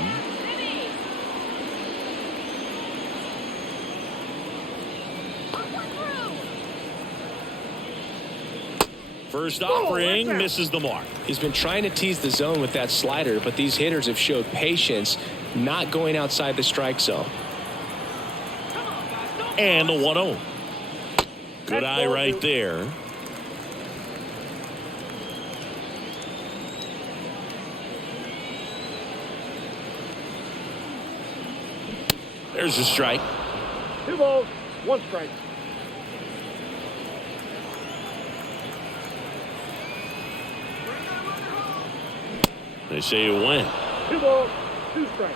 First offering misses the mark. He's been trying to tease the zone with that slider, but these hitters have showed patience, not going outside the strike zone. And the 1-0. Good eye right there. There's a strike. 2 balls, 1 strike. They say you win. 2 balls, 2 strikes.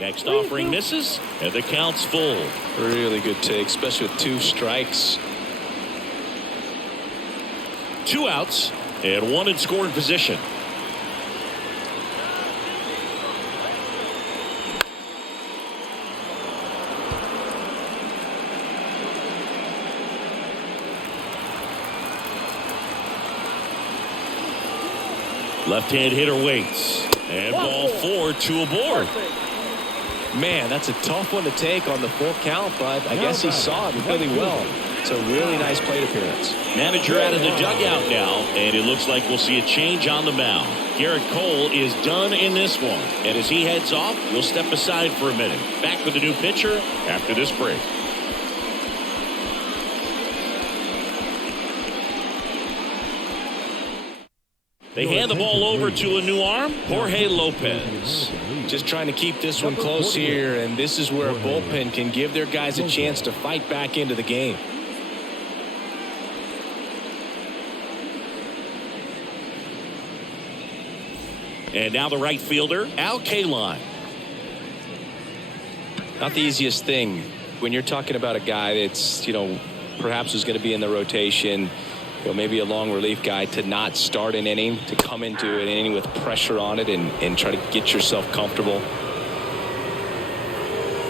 Next offering misses, and the count's full. Really good take, especially with 2 strikes. 2 outs and 1 in scoring position. Left-hand hitter waits. And ball 4, 2 aboard. Man, that's a tough one to take on the full count, but I guess he saw it really well. It's a really nice plate appearance. Manager out of the dugout now, and it looks like we'll see a change on the mound. Garrett Cole is done in this one, and as he heads off, we'll step aside for a minute. Back with a new pitcher after this break. They hand the ball over to a new arm, Jorge Lopez. Just trying to keep this one close here, and this is where a bullpen can give their guys a chance to fight back into the game. And now the right fielder, Al Kaline. Not the easiest thing when you're talking about a guy that's, perhaps is going to be in the rotation, maybe a long relief guy, to not start an inning, to come into an inning with pressure on it and try to get yourself comfortable.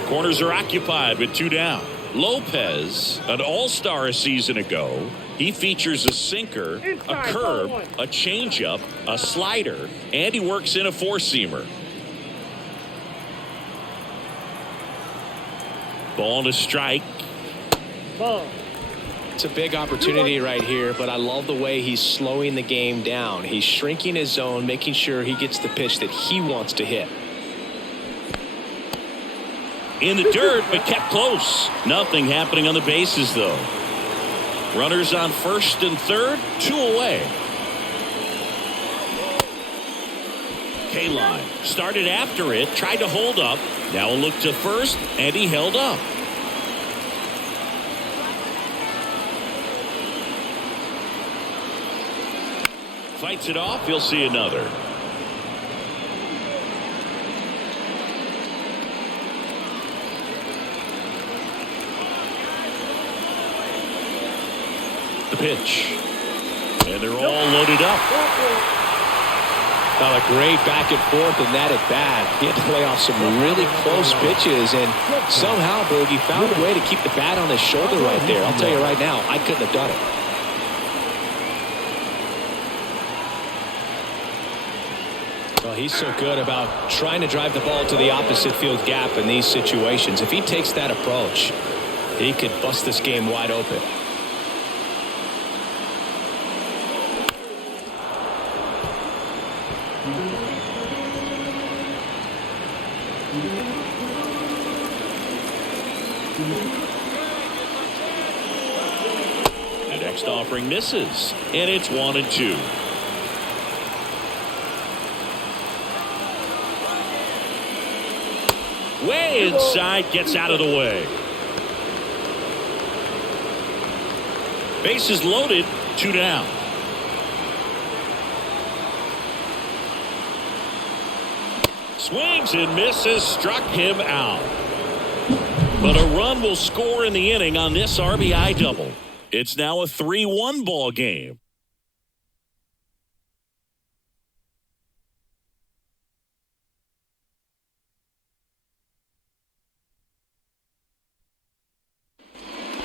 Corners are occupied with 2 down. Lopez, an all-star a season ago. He features a sinker, a curve, a changeup, a slider, and he works in a 4-seamer. Ball to strike. Ball. It's a big opportunity right here, but I love the way he's slowing the game down. He's shrinking his zone, making sure he gets the pitch that he wants to hit. In the dirt, but kept close. Nothing happening on the bases, though. Runners on first and third, 2 away. K-line started after it, tried to hold up. Now a look to first, and he held up. Fights it off. He'll see another. The pitch. And they're all loaded up. Got a great back and forth in that at bat. He had to play off some really close pitches, and somehow Boogie found a way to keep the bat on his shoulder right there. I'll tell you right now, I couldn't have done it. Well, he's so good about trying to drive the ball to the opposite field gap in these situations. If he takes that approach, he could bust this game wide open. The next offering misses, and it's 1-2. Way inside, gets out of the way. Bases loaded, 2 down. Swings and misses, struck him out. But a run will score in the inning on this RBI double. It's now a 3-1 ball game.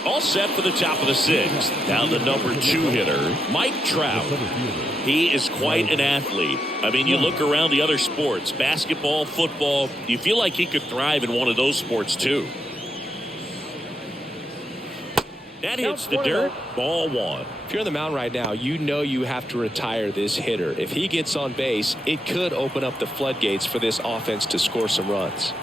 All set for the top of the 6th. Now the number 2 hitter, Mike Trout. He is quite an athlete. I mean, you look around the other sports, basketball, football, you feel like he could thrive in one of those sports too. That hits the dirt. Ball 1. If you're on the mound right now, you know you have to retire this hitter. If he gets on base, it could open up the floodgates for this offense to score some runs.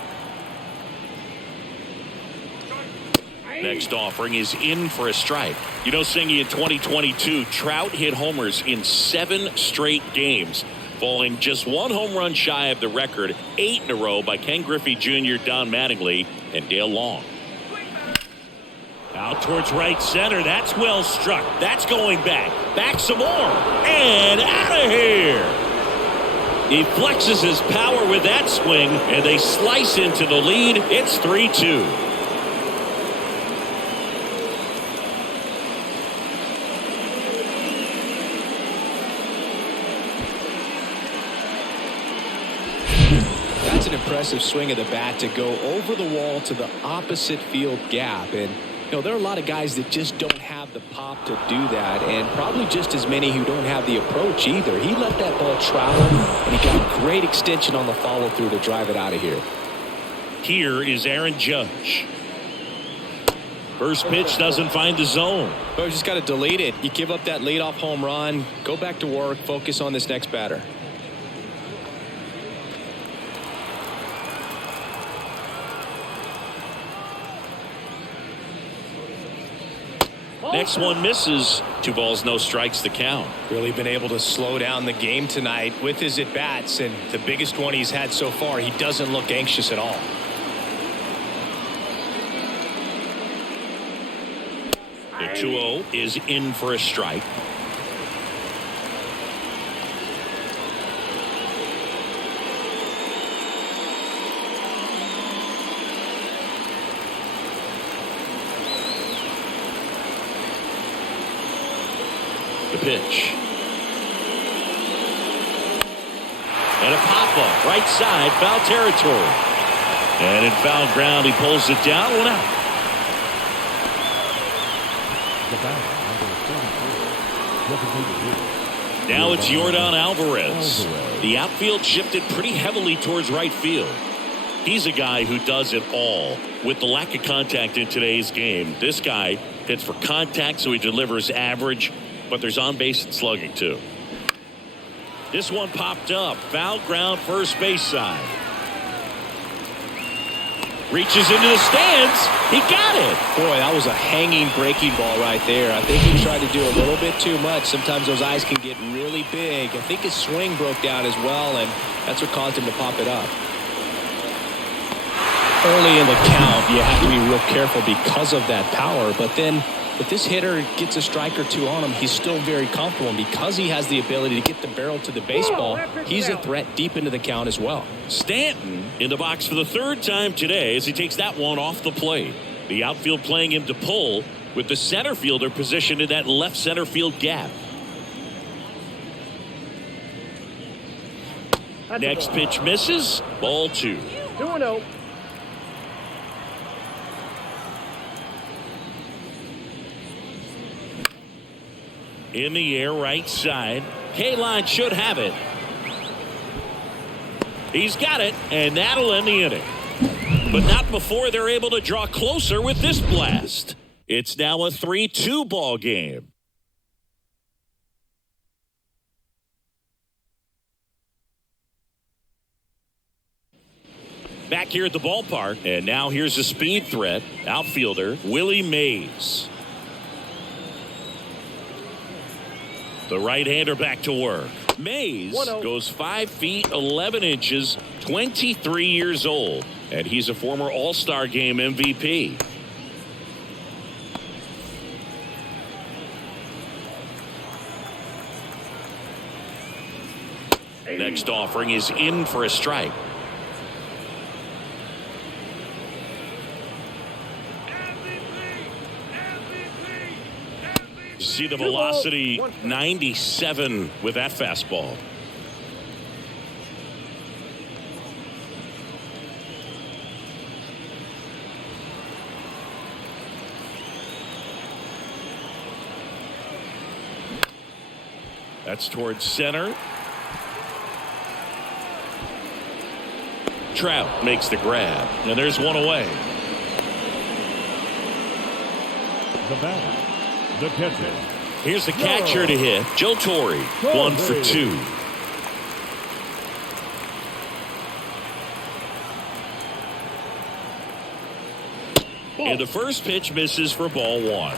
Next offering is in for a strike. You know, Singy, in 2022, Trout hit homers in 7 straight games, falling just 1 home run shy of the record 8 in a row by Ken Griffey Jr., Don Mattingly, and Dale Long. Out towards right center. That's well struck. That's going back. Back some more. And out of here. He flexes his power with that swing, and they slice into the lead. It's 3-2. That's an impressive swing of the bat to go over the wall to the opposite field gap. And you know, there are a lot of guys that just don't have the pop to do that, and probably just as many who don't have the approach either. He let that ball travel, and he got great extension on the follow through to drive it out of here. Here is Aaron Judge. First pitch doesn't find the zone. Well, you just got to delete it. You give up that leadoff home run, go back to work, focus on this next batter. Next one misses. 2 balls, no strikes, the count. Really been able to slow down the game tonight with his at-bats, and the biggest one he's had so far, he doesn't look anxious at all. The 2-0 is in for a strike. The pitch. And a pop-up, right side, foul territory. And in foul ground, he pulls it down, 1 out. Now it's Yordan Alvarez. The outfield shifted pretty heavily towards right field. He's a guy who does it all. With the lack of contact in today's game, this guy hits for contact, so he delivers average, but there's on base and slugging too. This one popped up. Foul ground, first base side. Reaches into the stands. He got it. Boy, that was a hanging breaking ball right there. I think he tried to do a little bit too much. Sometimes those eyes can get really big. I think his swing broke down as well, and that's what caused him to pop it up. Early in the count, you have to be real careful because of that power, but then if this hitter gets a strike or two on him, he's still very comfortable. And because he has the ability to get the barrel to the baseball, he's a threat deep into the count as well. Stanton in the box for the third time today as he takes that one off the plate. The outfield playing him to pull with the center fielder positioned in that left center field gap. Next pitch misses. Ball 2. 2-0. In the air, right side. K-line should have it. He's got it, and that'll end the inning. But not before they're able to draw closer with this blast. It's now a 3-2 ball game. Back here at the ballpark, and now here's a speed threat. Outfielder Willie Mays. The right-hander back to work. Mays goes 5 feet 11 inches, 23 years old, and he's a former All-Star Game MVP. Next offering is in for a strike. See the velocity 97 with that fastball. That's towards center. Trout makes the grab, and there's one away. The batter, the catcher. Here's the catcher to hit. Joe Torre, 1 for 2. And the first pitch misses for ball 1.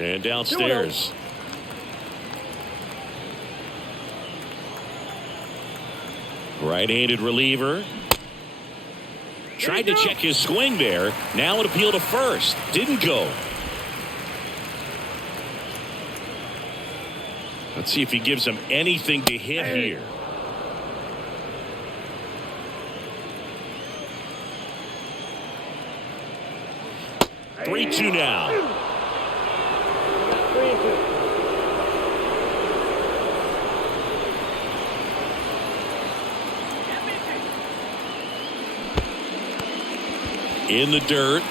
And downstairs. Right-handed reliever. Tried to check his swing there. Now an appeal to first. Didn't go. Let's see if he gives him anything to hit here. Three, 2 now. 3-2. In the dirt.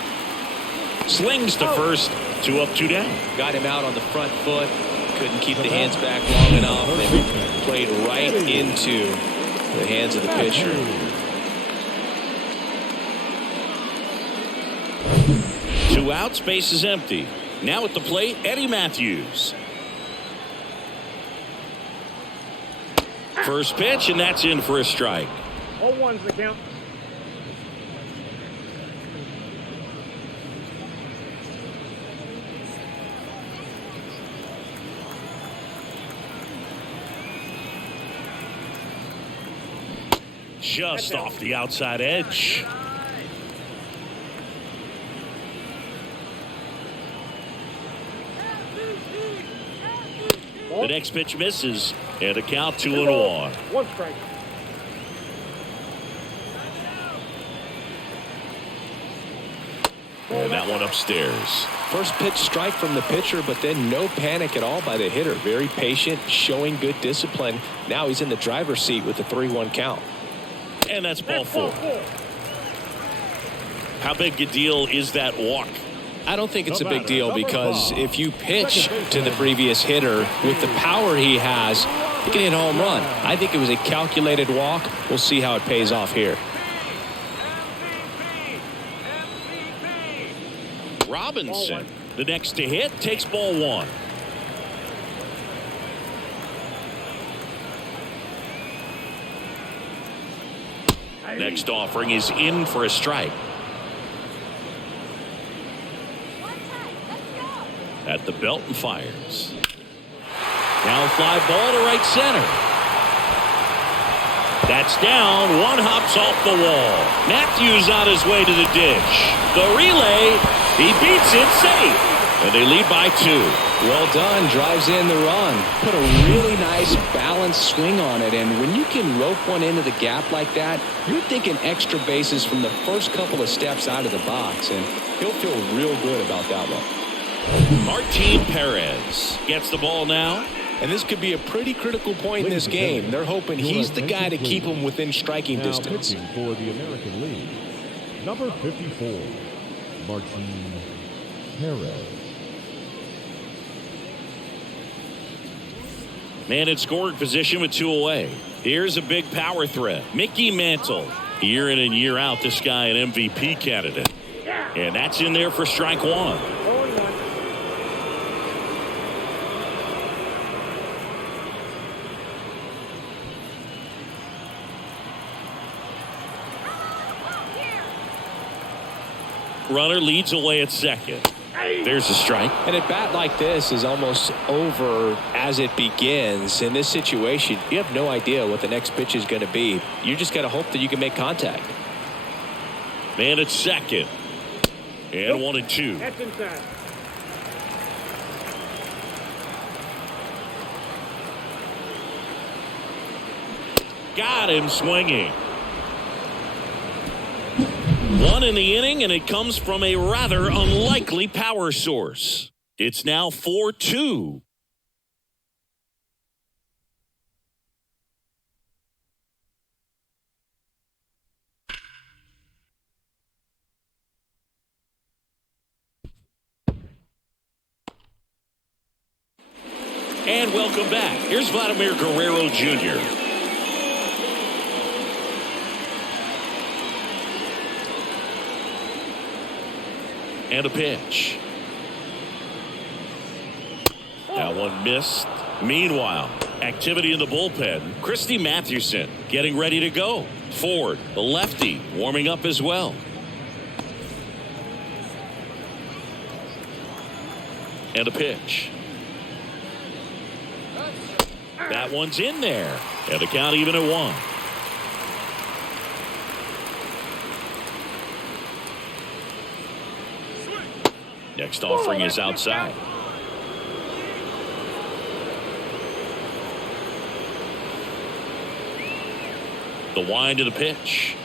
Slings to first. 2 up, 2 down. Got him out on the front foot. Couldn't keep the hands back long enough and played right into the hands of the pitcher. 2 outs, base is empty. Now at the plate, Eddie Matthews. First pitch, and that's in for a strike. 0-1's the count. Just off the outside edge. The next pitch misses, and a count 2-1. 1 strike. And that one upstairs. First pitch strike from the pitcher, but then no panic at all by the hitter. Very patient, showing good discipline. Now he's in the driver's seat with the 3-1 count. And that's ball 4. How big a deal is that walk? I don't think it's a big deal because if you pitch to the previous hitter with the power he has, he can hit a home run. I think it was a calculated walk. We'll see how it pays off here. Robinson, the next to hit, takes ball 1. Next offering is in for a strike. At the belt and fires. Now fly ball to right center. That's down. One hops off the wall. Matthews on his way to the dish. The relay. He beats it safe. And they lead by 2. Well done. Drives in the run. Put a really nice balanced swing on it. And when you can rope one into the gap like that, you're thinking extra bases from the first couple of steps out of the box. And he'll feel real good about that one. Martin Perez gets the ball now. And this could be a pretty critical point in this game. They're hoping he's the guy to keep them within striking distance. Pitching for the American League, number 54, Martin Perez. Man in scoring position with 2 away. Here's a big power threat. Mickey Mantle. Year in and year out, this guy an MVP candidate. And that's in there for strike 1. Runner leads away at second. There's a strike. And a bat like this is almost over as it begins. In this situation, you have no idea what the next pitch is going to be. You just got to hope that you can make contact. Man at second. And 1-2. That's inside. Got him swinging. 1 in the inning, and it comes from a rather unlikely power source. It's now 4-2. And welcome back. Here's Vladimir Guerrero Jr. And a pitch. That one missed. Meanwhile, activity in the bullpen. Christy Mathewson getting ready to go. Ford, the lefty, warming up as well. And a pitch. That one's in there. And the count even at 1. Next offering is outside. The wind of the pitch.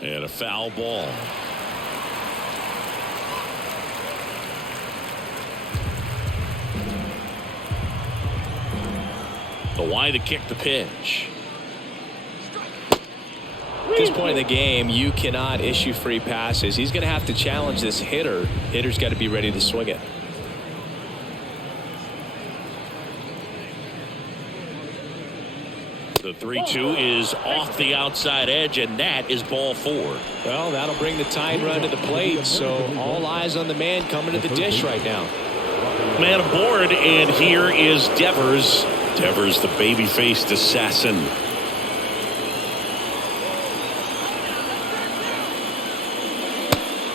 And a foul ball. The wind to kick the pitch. At this point in the game, you cannot issue free passes. He's going to have to challenge this hitter. Hitter's got to be ready to swing it. The 3-2 is off the outside edge, and that is ball 4. Well, that'll bring the tying run to the plate, so all eyes on the man coming to the dish right now. Man aboard, and here is Devers. Devers, the baby-faced assassin.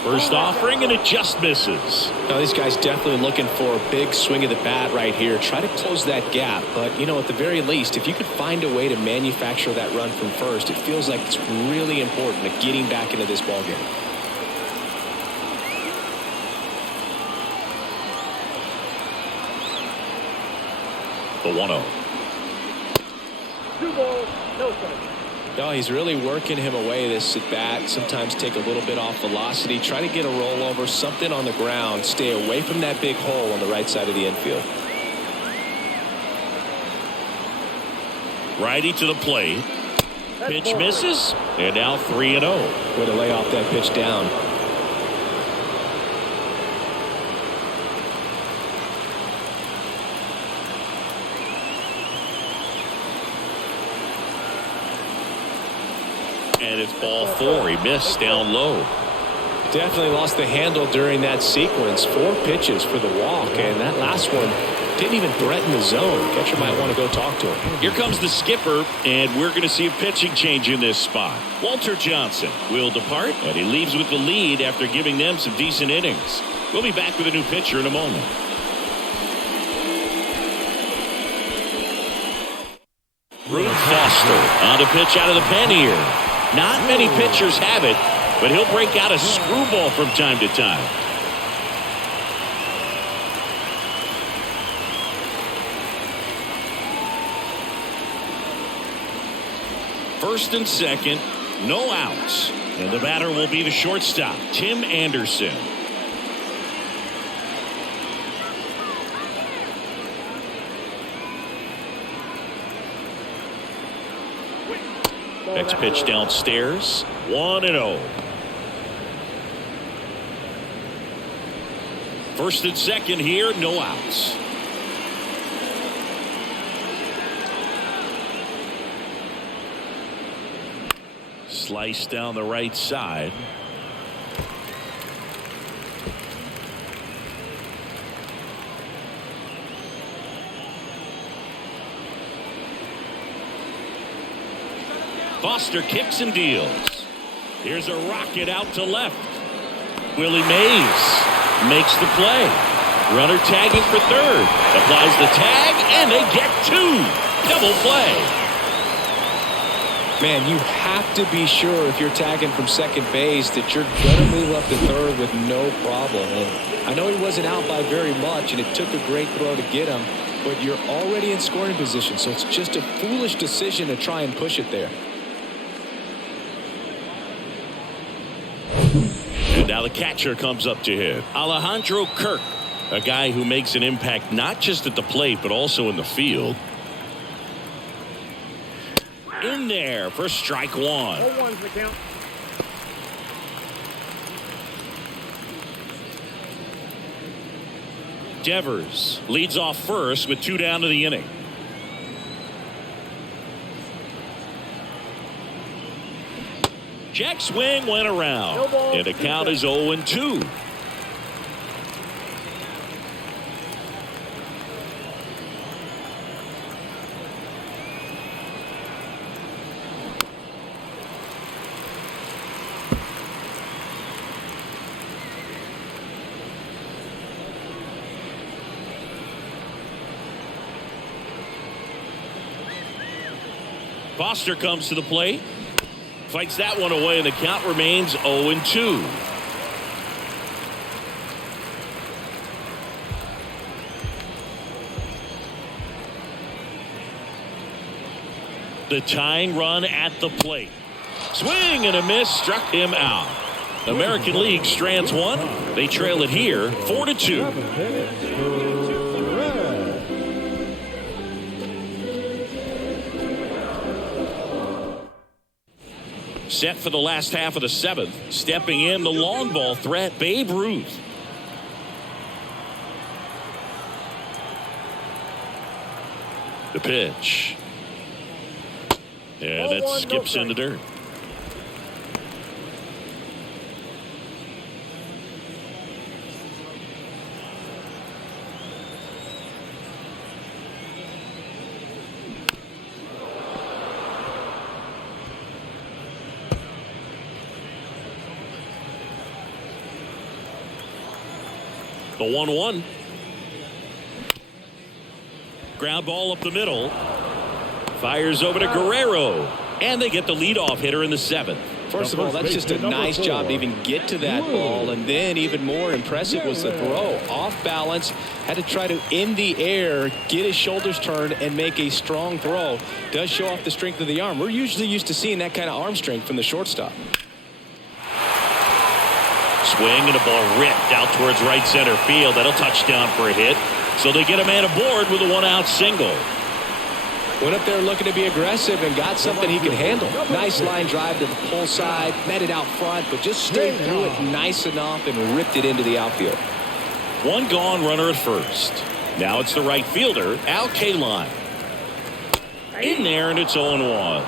First offering, and it just misses. Now, these guys definitely looking for a big swing of the bat right here. Try to close that gap. But, you know, at the very least, if you could find a way to manufacture that run from first, it feels like it's really important to getting back into this ballgame. The 1-0. 2 balls, no strikes. No, he's really working him away, this at bat. Sometimes take a little bit off velocity. Try to get a rollover, something on the ground. Stay away from that big hole on the right side of the infield. Righty to the plate. Pitch misses. And now 3-0. Way to lay off that pitch down. And it's ball 4. He missed down low. Definitely lost the handle during that sequence. 4 pitches for the walk, and that last one Didn't even threaten the zone. Catcher might want to go talk to him. Here comes the skipper, and we're going to see a pitching change in this spot. Walter Johnson will depart, and he leaves with the lead after giving them some decent innings. We'll be back with a new pitcher in a moment. Ruth Foster on to pitch out of the pen here. Not many pitchers have it, but he'll break out a screwball from time to time. First and second, no outs. And the batter will be the shortstop, Tim Anderson. Next pitch downstairs, 1-0. First and second here, no outs. Slice down the right side. Foster kicks and deals. Here's a rocket out to left. Willie Mays makes the play. Runner tagging for third. Applies the tag, and they get two. Double play. Man, you have to be sure if you're tagging from second base that you're going to move up to third with no problem. And I know he wasn't out by very much, and it took a great throw to get him, but you're already in scoring position, so it's just a foolish decision to try and push it there. And now the catcher comes up to hit. Alejandro Kirk, a guy who makes an impact not just at the plate, but also in the field. In there for strike one. 0-1's the count. Devers leads off first with 2 down to the inning. Check swing went around. No ball. And the count is 0-2. Foster comes to the plate. Fights that one away, and the count remains 0-2. The tying run at the plate. Swing and a miss, struck him out. American League strands one. They trail it here 4-2. Set for the last half of the 7th. Stepping in, the long ball threat, Babe Ruth. The pitch. Yeah, that skips in the dirt. The 1-1. Ground ball up the middle. Fires over to Guerrero. And they get the leadoff hitter in the 7th. First of all, that's just a nice job to even get to that ball. And then even more impressive was the throw. Off balance. Had to try to, in the air, get his shoulders turned and make a strong throw. Does show off the strength of the arm. We're usually used to seeing that kind of arm strength from the shortstop. Swing and a ball ripped out towards right center field. That'll touch down for a hit. So they get a man aboard with a 1-out single. Went up there looking to be aggressive and got something he could handle. Nice line drive to the pull side. Met it out front, but just stayed through it nice enough and ripped it into the outfield. One gone runner at first. Now it's the right fielder, Al Kaline. In there, and it's 0-1.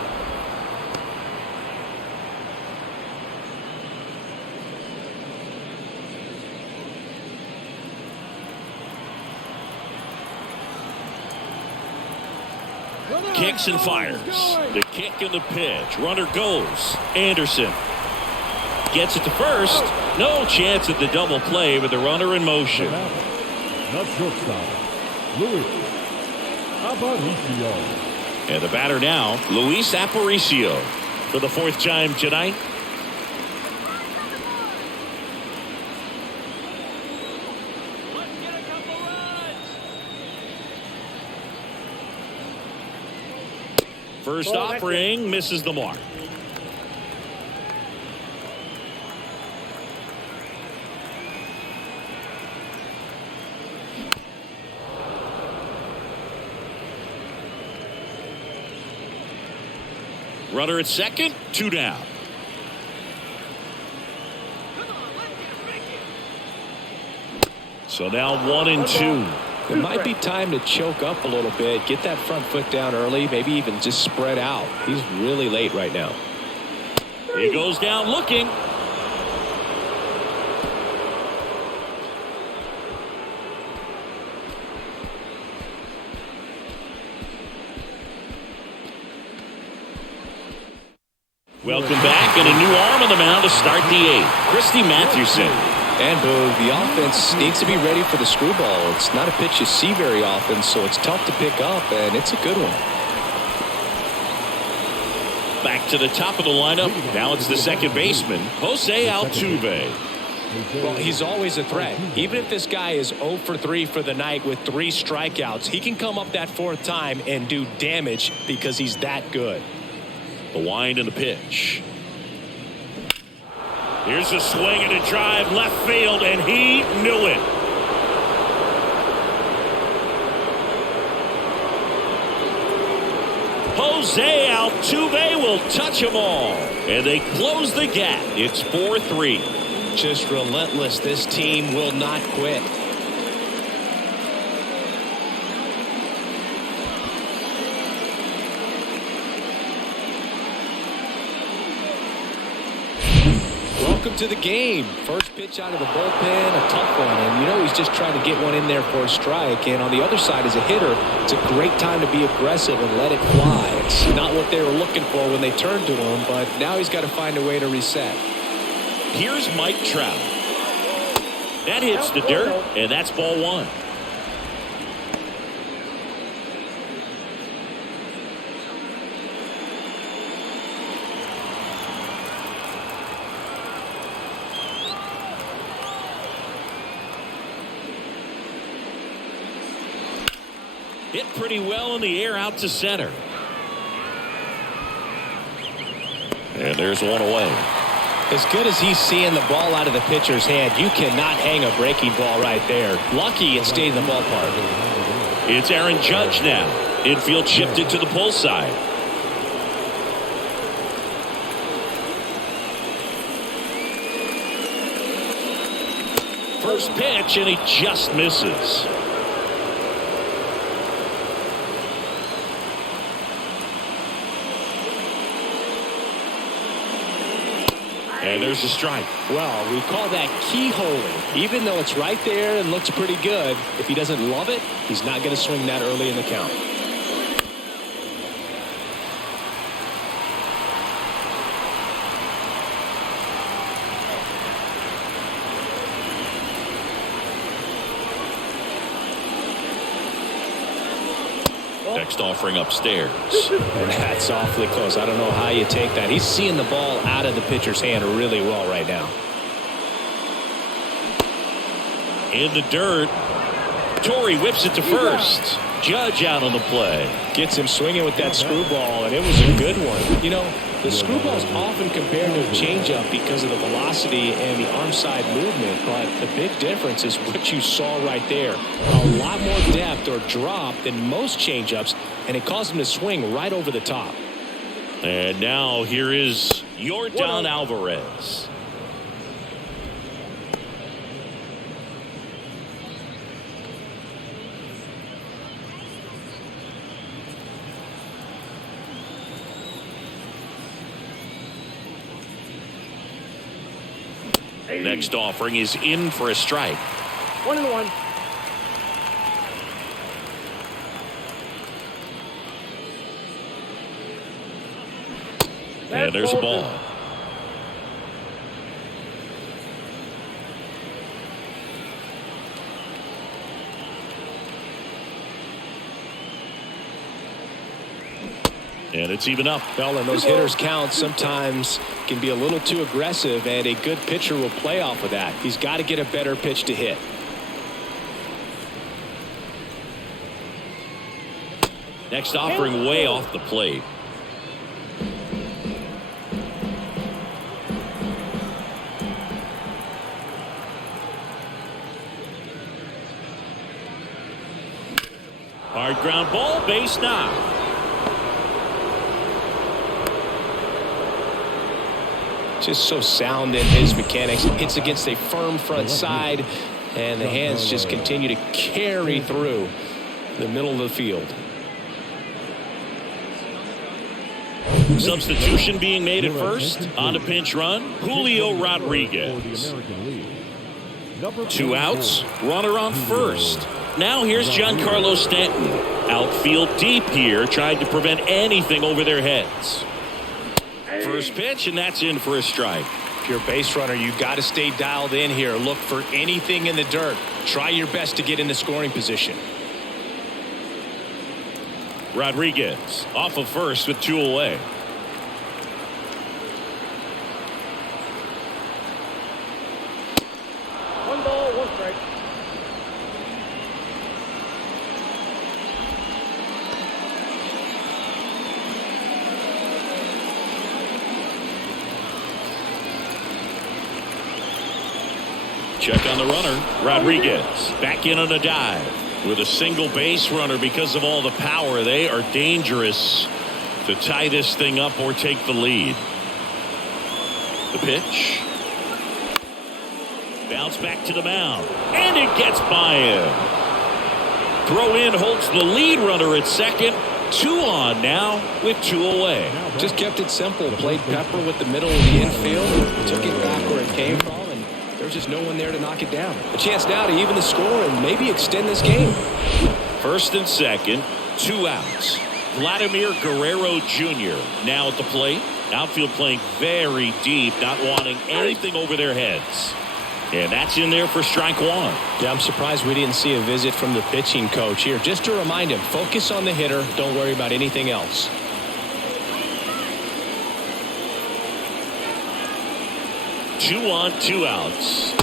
Kicks and fires. The kick and the pitch. Runner goes. Anderson gets it to first. No chance at the double play with the runner in motion. Not shortstop, Luis Aparicio. And the batter now, Luis Aparicio, for the 4th time tonight. Let's get a couple runs. First offering misses the mark. Runner at second, 2 down. So now 1 and 2. It might be time to choke up a little bit, get that front foot down early, maybe even just spread out. He's really late right now. He goes down looking. Welcome back, and a new arm on the mound to start the 8th. Christy Mathewson. And Boog, the offense needs to be ready for the screwball. It's not a pitch you see very often, so it's tough to pick up, and it's a good one. Back to the top of the lineup. Now it's the second baseman, Jose Altuve. Well, he's always a threat. Even if this guy is 0 for 3 for the night with 3 strikeouts, he can come up that 4th time and do damage because he's that good. The wind and the pitch. Here's a swing and a drive left field, and he knew it. Jose Altuve will touch them all, and they close the gap. It's 4-3. Just relentless. This team will not quit. Welcome to the game. First pitch out of the bullpen, a tough one. And you know he's just trying to get one in there for a strike. And on the other side, as a hitter, it's a great time to be aggressive and let it fly. It's not what they were looking for when they turned to him, but now he's got to find a way to reset. Here's Mike Trout. That hits the dirt, and that's ball 1. Hit pretty well in the air out to center. And there's one away. As good as he's seeing the ball out of the pitcher's hand, you cannot hang a breaking ball right there. Lucky it stayed in the ballpark. It's Aaron Judge now. Infield shifted to the pull side. First pitch, and he just misses. And there's a strike. Well, we call that keyholing. Even though it's right there and looks pretty good, if he doesn't love it, he's not going to swing that early in the count. Next offering upstairs. And that's awfully close. I don't know how you take that. He's seeing the ball out of the pitcher's hand really well right now. In the dirt. Torrey whips it to first. Judge out on the play. Gets him swinging with that screwball, and it was a good one. You know, the screwball's often compared to a changeup because of the velocity and the arm side movement, but the big difference is what you saw right there. A lot more depth or drop than most changeups, and it caused him to swing right over the top. And now here is Yordan Alvarez. Next offering is in for a strike. 1-1. And there's a ball. And it's even up. Well, and those hitters count sometimes can be a little too aggressive, and a good pitcher will play off of that. He's got to get a better pitch to hit. Next offering way off the plate. Hard ground ball, base knock. Just so sound in his mechanics. Hits against a firm front side, and the hands just continue to carry through the middle of the field. Substitution being made at first. On a pinch run, Julio Rodriguez. 2 outs, runner on first. Now here's Giancarlo Stanton. Outfield deep here, trying to prevent anything over their heads. First pitch, and that's in for a strike. If you're a base runner, you've got to stay dialed in here. Look for anything in the dirt. Try your best to get in the scoring position. Rodriguez off of first with 2 away. One ball, one strike. Check on the runner. Rodriguez back in on a dive with a single base runner. Because of all the power, they are dangerous to tie this thing up or take the lead. The pitch. Bounce back to the mound, and it gets by him. Throw in holds the lead runner at second. 2 on now with 2 away. Just kept it simple. Played pepper with the middle of the infield. Took it back where it came from, and there's just no one there to knock it down. A chance now to even the score and maybe extend this game. First and second, 2 outs. Vladimir Guerrero Jr. now at the plate. Outfield playing very deep, not wanting anything over their heads. And that's in there for strike 1. Yeah, I'm surprised we didn't see a visit from the pitching coach here. Just to remind him, focus on the hitter. Don't worry about anything else. Two on, 2 outs.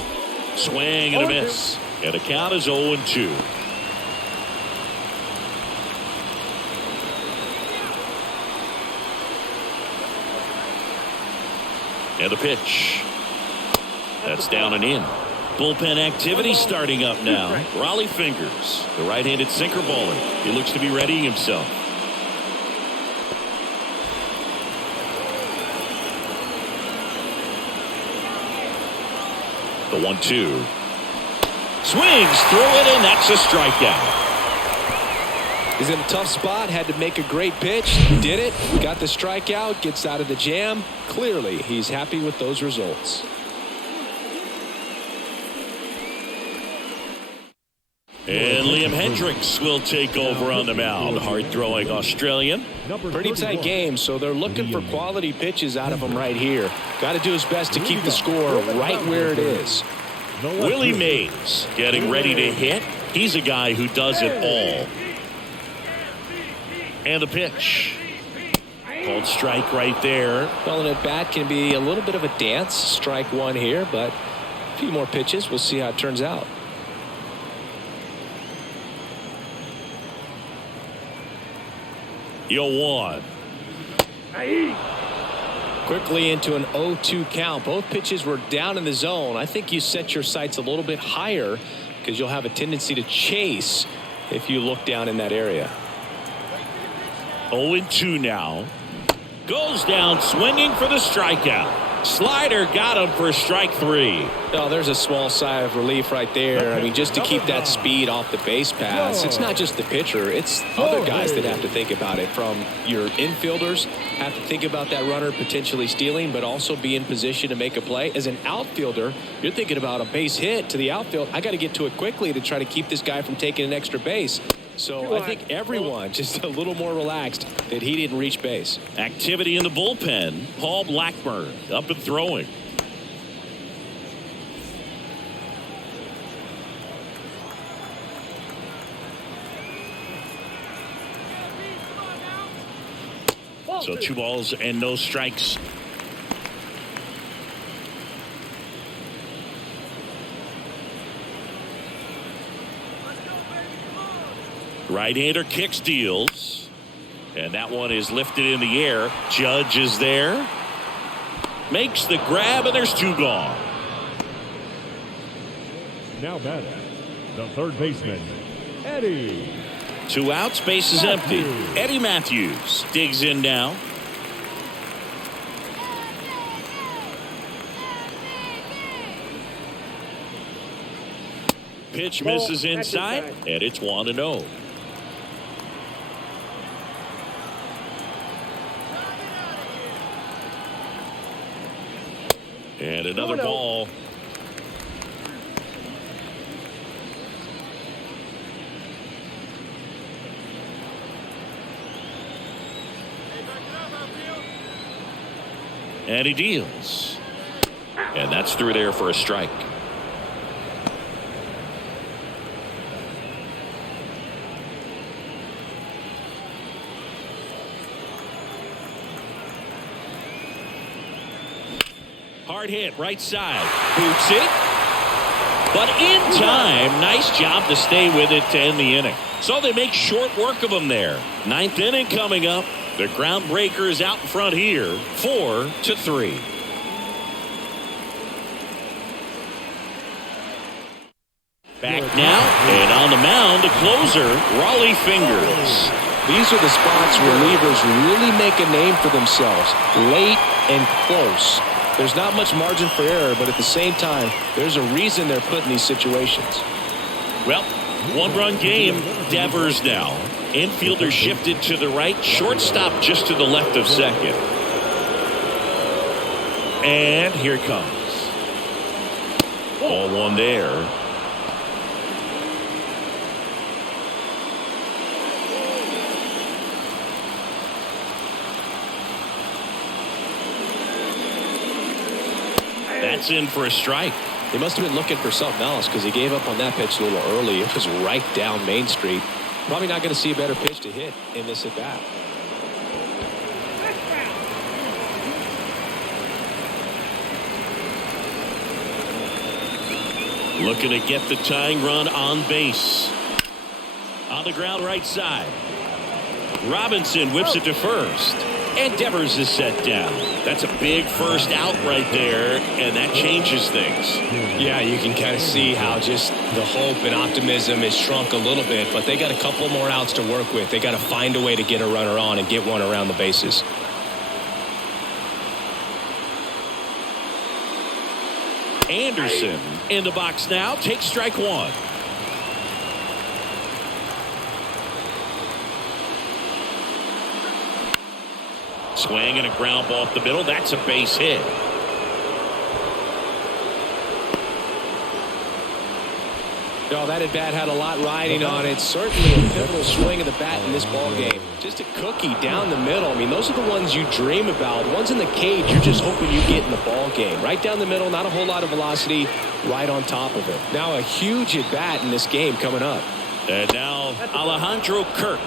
Swing and a miss. And the count is 0-2. And the pitch. That's down and in. Bullpen activity starting up now. Raleigh Fingers, the right-handed sinker baller. He looks to be readying himself. The 1-2. Swings through it, and that's a strikeout. He's in a tough spot, had to make a great pitch, did it, got the strikeout, gets out of the jam. Clearly, he's happy with those results. And Liam Hendricks will take over on the mound. Hard-throwing Australian. Pretty tight game, so they're looking for quality pitches out of him right here. Got to do his best to keep the score right where it is. Willie Mays getting ready to hit. He's a guy who does it all. And the pitch. Called strike right there. Well, an at-bat can be a little bit of a dance. Strike 1 here, but a few more pitches. We'll see how it turns out. The 0-1. Quickly into an 0-2 count. Both pitches were down in the zone. I think you set your sights a little bit higher because you'll have a tendency to chase if you look down in that area. 0-2 now. Goes down swinging for the strikeout. Slider got him for strike 3. Oh, there's a small sigh of relief right there. I mean, just to keep that speed off the base paths. It's not just the pitcher. It's other guys that have to think about it. From your infielders have to think about that runner potentially stealing, but also be in position to make a play. As an outfielder, you're thinking about a base hit to the outfield. I got to get to it quickly to try to keep this guy from taking an extra base. So I think everyone just a little more relaxed that he didn't reach base. Activity in the bullpen. Paul Blackburn up and throwing. So 2 balls and no strikes. Right-hander kicks, deals. And that one is lifted in the air. Judge is there. Makes the grab, and there's 2 gone. Now batting, the third baseman, Eddie. 2 outs, base is empty. Eddie Matthews digs in now. Pitch misses inside, and it's 1-0. And another ball. And he deals. And that's through there for a strike. Hard hit, right side. Boots it. But in time, nice job to stay with it to end the inning. So they make short work of him there. 9th inning coming up. The groundbreaker is out in front here, 4-3. Back now, and on the mound, the closer, Raleigh Fingers. These are the spots relievers really make a name for themselves, late and close. There's not much margin for error, but at the same time, there's a reason they're put in these situations. Well, 1-run game, Devers now. Infielder shifted to the right, shortstop just to the left of second. And here it comes. Ball 1 there. That's in for a strike. He must have been looking for something else because he gave up on that pitch a little early. It was right down Main Street. Probably not going to see a better pitch to hit in this at bat. Looking to get the tying run on base. On the ground right side. Robinson whips it to first. And Devers is set down. That's a big first out right there, and that changes things. Yeah, you can kind of see how just the hope and optimism is shrunk a little bit, but they got a couple more outs to work with. They got to find a way to get a runner on and get one around the bases. Anderson in the box now, takes strike 1. Swing and a ground ball up the middle. That's a base hit. No, that at bat had a lot riding on it. Certainly a pivotal swing of the bat in this ball game. Just a cookie down the middle. I mean, those are the ones you dream about. The ones in the cage, you're just hoping you get in the ball game. Right down the middle, not a whole lot of velocity, right on top of it. Now a huge at bat in this game coming up. And now Alejandro Kirk.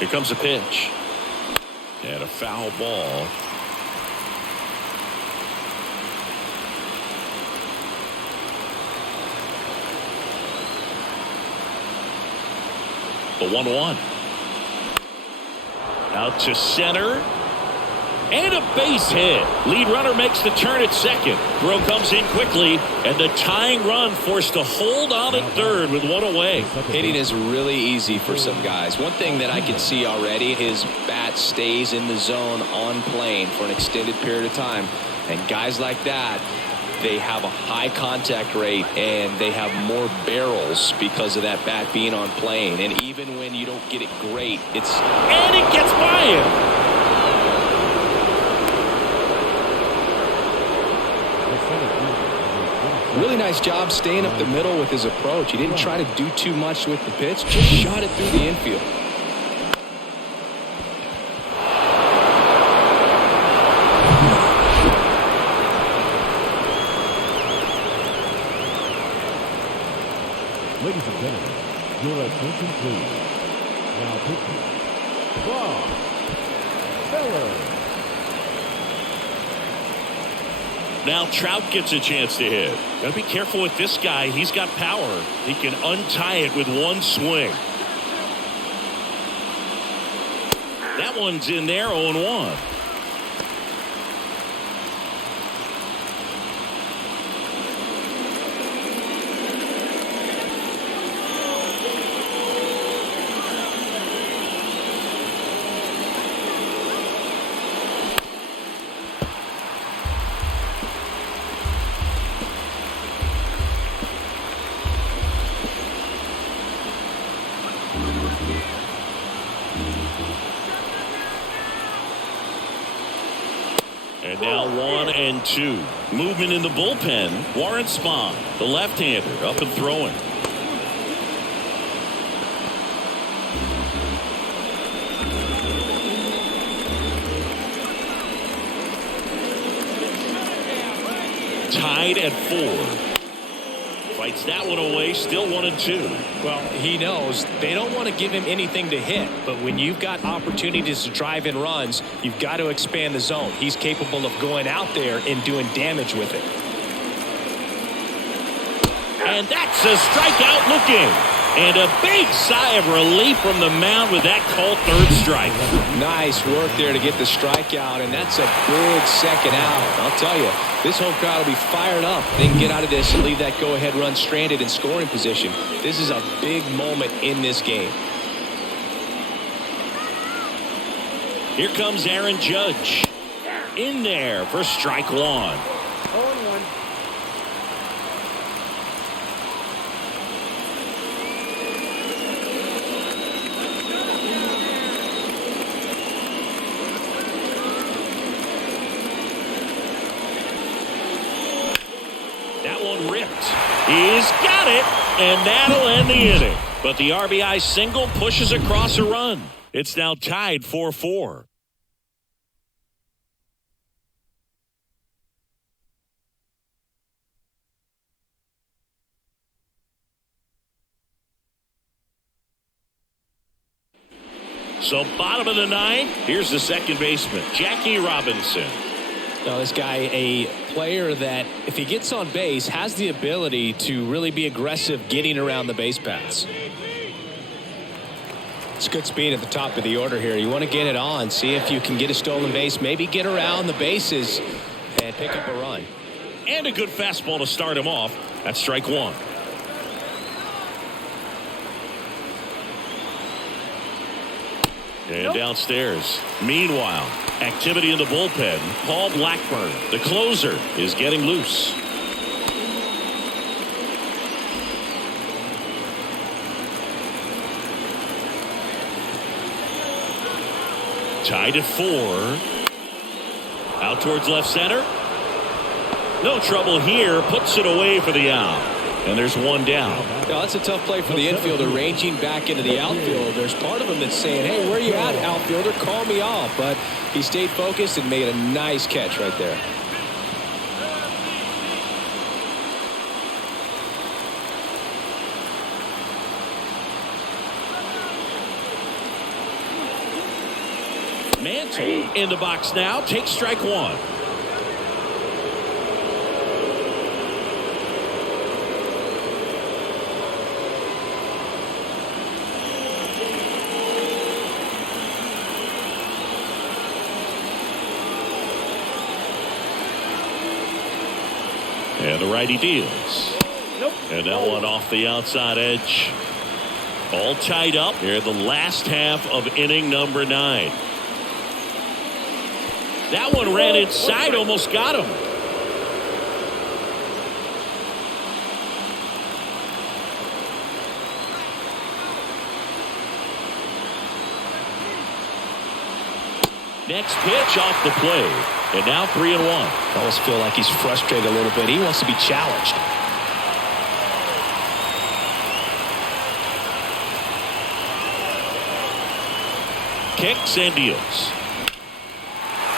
Here comes a pitch. And a foul ball. The 1-1. Out to center. And a base hit. Lead runner makes the turn at second. Throw comes in quickly, and the tying run forced to hold on at third with 1 away. Hitting is really easy for some guys. One thing that I can see already, his bat stays in the zone on plane for an extended period of time. And guys like that, they have a high contact rate and they have more barrels because of that bat being on plane. And even when you don't get it great, it's... And it gets by him. Really nice job staying up the middle with his approach. He didn't try to do too much with the pitch, just shot it through the infield. Ladies and gentlemen, your attention please. Now pitching from Miller. Now Trout gets a chance to hit. Got to be careful with this guy. He's got power. He can untie it with one swing. That one's in there, 0-1. And now 1-2. Movement in the bullpen. Warren Spahn, the left-hander, up and throwing. Tied at 4. Fights that one away, still 1-2. Well, he knows they don't want to give him anything to hit, but when you've got opportunities to drive in runs, you've got to expand the zone. He's capable of going out there and doing damage with it. And that's a strikeout looking. And a big sigh of relief from the mound with that called third strike. Nice work there to get the strikeout, and that's a big second out. I'll tell you, this whole crowd will be fired up. They can get out of this and leave that go-ahead run stranded in scoring position. This is a big moment in this game. Here comes Aaron Judge. In there for strike 1. 0-1. He's got it, and that'll end the inning. But the RBI single pushes across a run. It's now tied 4-4. So bottom of the ninth, here's the second baseman, Jackie Robinson. Now, this guy, a player that, if he gets on base, has the ability to really be aggressive getting around the base paths. It's good speed at the top of the order here. You want to get it on, see if you can get a stolen base, maybe get around the bases and pick up a run. And a good fastball to start him off. That's strike 1. And downstairs. Meanwhile, activity in the bullpen. Paul Blackburn, the closer, is getting loose. Tied at 4. Out towards left center. No trouble here. Puts it away for the out. And there's one down. Now, that's a tough play for the infielder ranging back into the outfield. There's part of him that's saying, hey, where you at, outfielder? Call me off. But he stayed focused and made a nice catch right there. Mantle in the box now. Takes strike 1. And the righty deals. Nope. And that one off the outside edge. All tied up here in the last half of inning number 9. That one ran inside, almost got him. Next pitch off the plate. And now 3-1. I almost feel like he's frustrated a little bit. He wants to be challenged. Kicks and deals.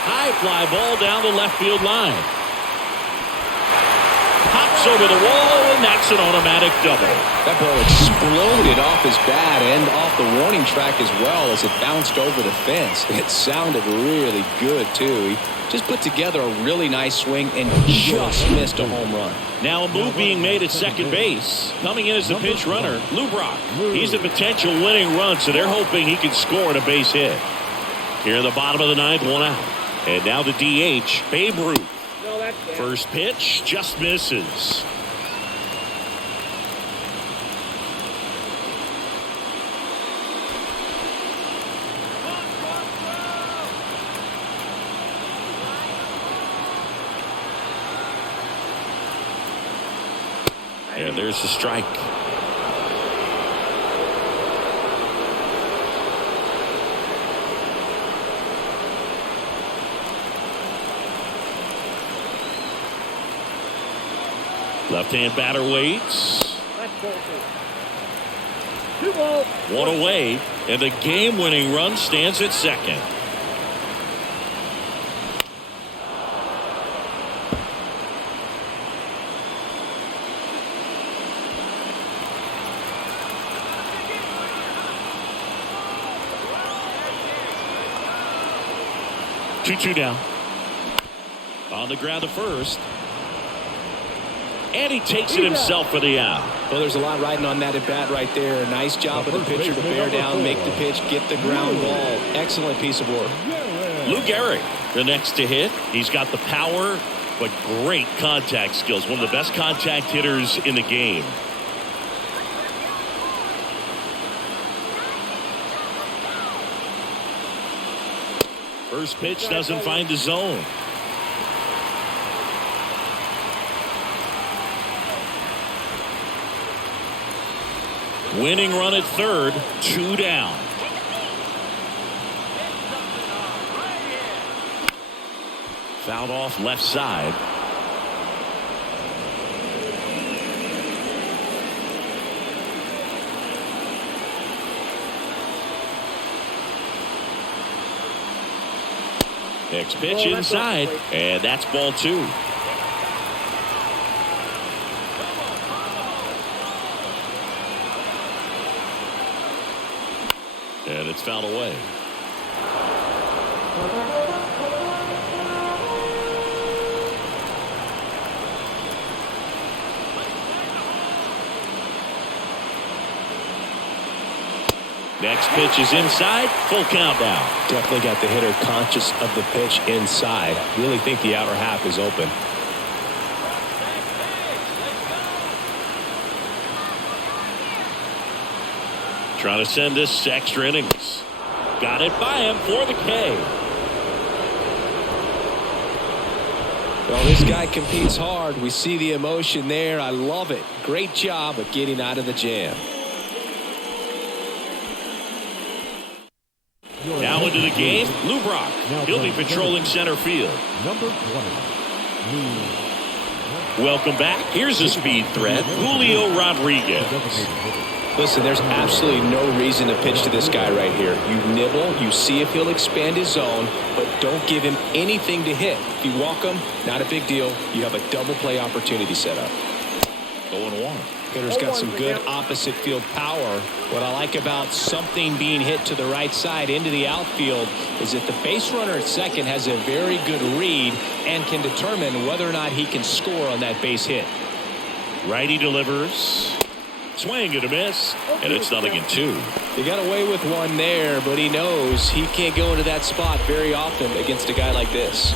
High fly ball down the left field line. Pops over the wall, and that's an automatic double. That ball exploded off his bat and off the warning track as well as it bounced over the fence. It sounded really good, too. He just put together a really nice swing and just missed a home run. Now a move being made at second base. Coming in as the pinch runner, Lou Brock. He's a potential winning run, so they're hoping he can score on a base hit. Here in the bottom of the ninth, 1 out. And now the DH, Babe Ruth. No, that's down. First pitch just misses. And there's the strike. Left-hand batter waits. That's ball 2. 2 ball. 1 away, and the game-winning run stands at second. Two down. On the ground to first. And he takes it himself for the out. Well, there's a lot riding on that at bat right there. Nice job of the pitcher to bear down, make the pitch, get the ground ball. Excellent piece of work. Lou Gehrig, the next to hit. He's got the power, but great contact skills. One of the best contact hitters in the game. First pitch doesn't find the zone. Winning run at third, 2 down. Fouled off left side. Next pitch inside, and that's ball 2. And it's fouled away. Next pitch is inside. Full count now. Definitely got the hitter conscious of the pitch inside. Really think the outer half is open. Trying to send this to extra innings. Got it by him for the K. Well, this guy competes hard. We see the emotion there. I love it. Great job of getting out of the jam. Now into the game, Lou Brock. He'll be patrolling center field. Number 20. Welcome back. Here's a speed threat, Julio Rodriguez. Listen, there's absolutely no reason to pitch to this guy right here. You nibble, you see if he'll expand his zone, but don't give him anything to hit. If you walk him, not a big deal. You have a double play opportunity set up. 0-1. Hitter's got some good opposite field power. What I like about something being hit to the right side into the outfield is that the base runner at second has a very good read and can determine whether or not he can score on that base hit. Righty delivers. Swing and a miss, and it's 0-2. He got away with one there, but he knows he can't go into that spot very often against a guy like this.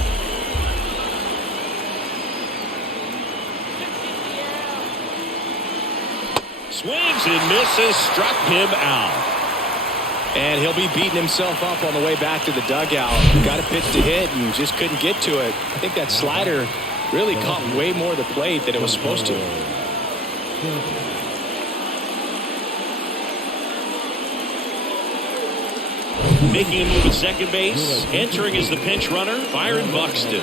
Swings and misses, struck him out. And he'll be beating himself up on the way back to the dugout. Got a pitch to hit and just couldn't get to it. I think that slider really caught way more of the plate than it was supposed to. Making a move at second base. Entering as the pinch runner, Byron Buxton.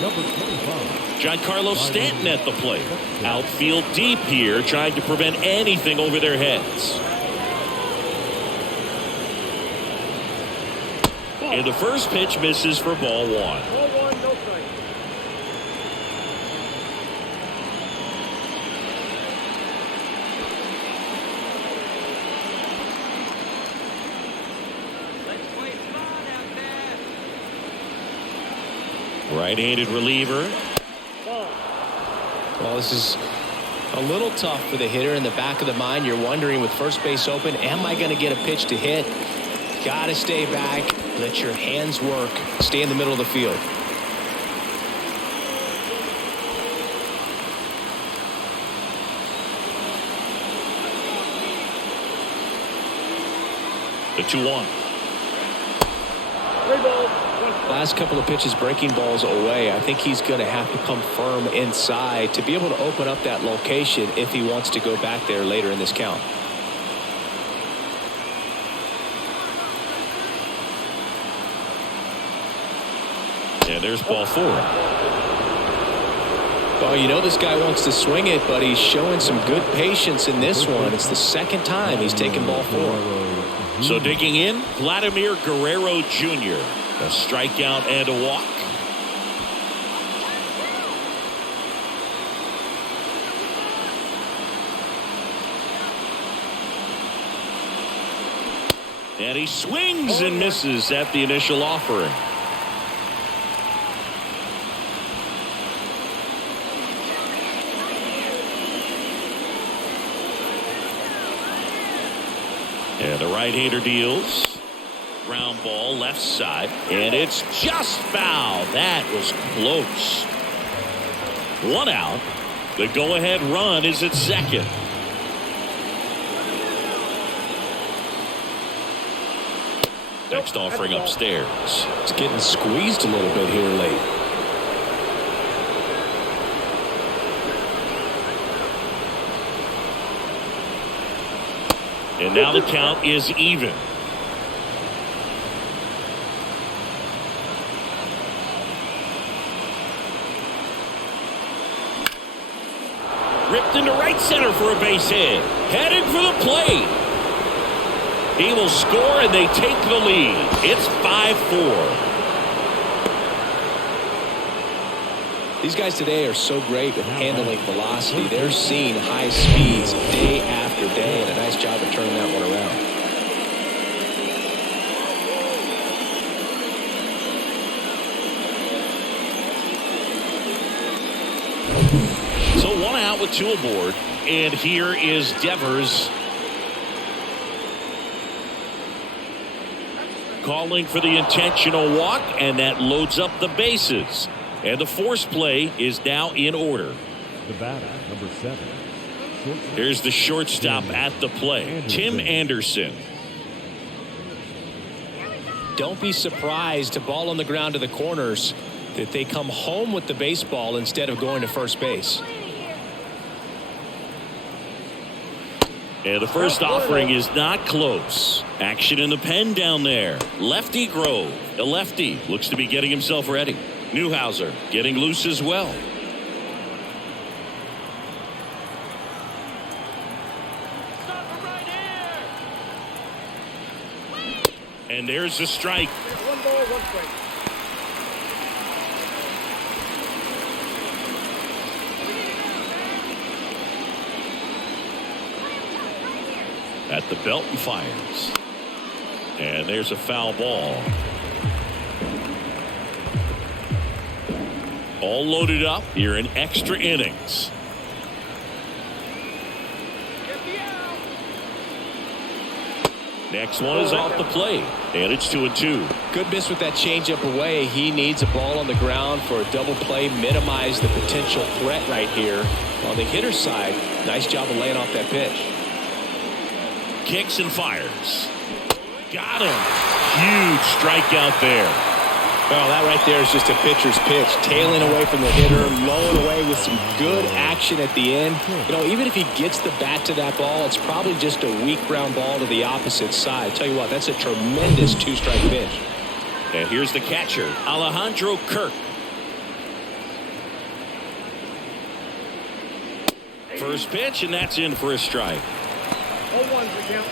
Number 25. Giancarlo Stanton at the plate. Outfield deep here, trying to prevent anything over their heads. And the first pitch misses for ball one. Ball one, no strike. Let's play smart out there. Right-handed reliever. Well, this is a little tough for the hitter. In the back of the mind, you're wondering with first base open, am I going to get a pitch to hit? Got to stay back. Let your hands work. Stay in the middle of the field. The 2-1. 3 balls. Last couple of pitches breaking balls away. I think he's going to have to come firm inside to be able to open up that location if he wants to go back there later in this count. And there's ball 4. Well, you know this guy wants to swing it, but he's showing some good patience in this one. It's the second time he's taken ball 4. So digging in, Vladimir Guerrero Jr. A strikeout and a walk. And he swings and misses at the initial offering. And the right-hander deals. Ground ball left side, and it's just foul. That was close. 1 out. The go-ahead run is at second. Next offering upstairs. It's getting squeezed a little bit here late. And now the count is even. Ripped into right center for a base hit. Headed for the plate. He will score and they take the lead. It's 5-4. These guys today are so great with handling velocity. They're seeing high speeds day after day, and a nice job of turning that one around. So 1 out with 2 aboard. And here is Devers calling for the intentional walk, and that loads up the bases. And the force play is now in order. The batter, number 7. Here's the shortstop at the play, Tim Anderson. Don't be surprised, a ball on the ground to the corners, that they come home with the baseball instead of going to first base. And the first offering is not close. Action in the pen down there. Lefty Grove. The lefty looks to be getting himself ready. Newhouser getting loose as well. Stop him right here. And there's the strike. 1 ball, 1 strike. At the belt and fires. And there's a foul ball. All loaded up here in extra innings. Next one is off the plate, and it's 2-2. Good miss with that changeup away. He needs a ball on the ground for a double play, minimize the potential threat right here. On the hitter's side, nice job of laying off that pitch. Kicks and fires. Got him. Huge strikeout there. Well, that right there is just a pitcher's pitch. Tailing away from the hitter, lowing away with some good action at the end. You know, even if he gets the bat to that ball, it's probably just a weak ground ball to the opposite side. Tell you what, that's a tremendous two-strike pitch. And here's the catcher, Alejandro Kirk. First pitch, and that's in for a strike. 0-1 for count.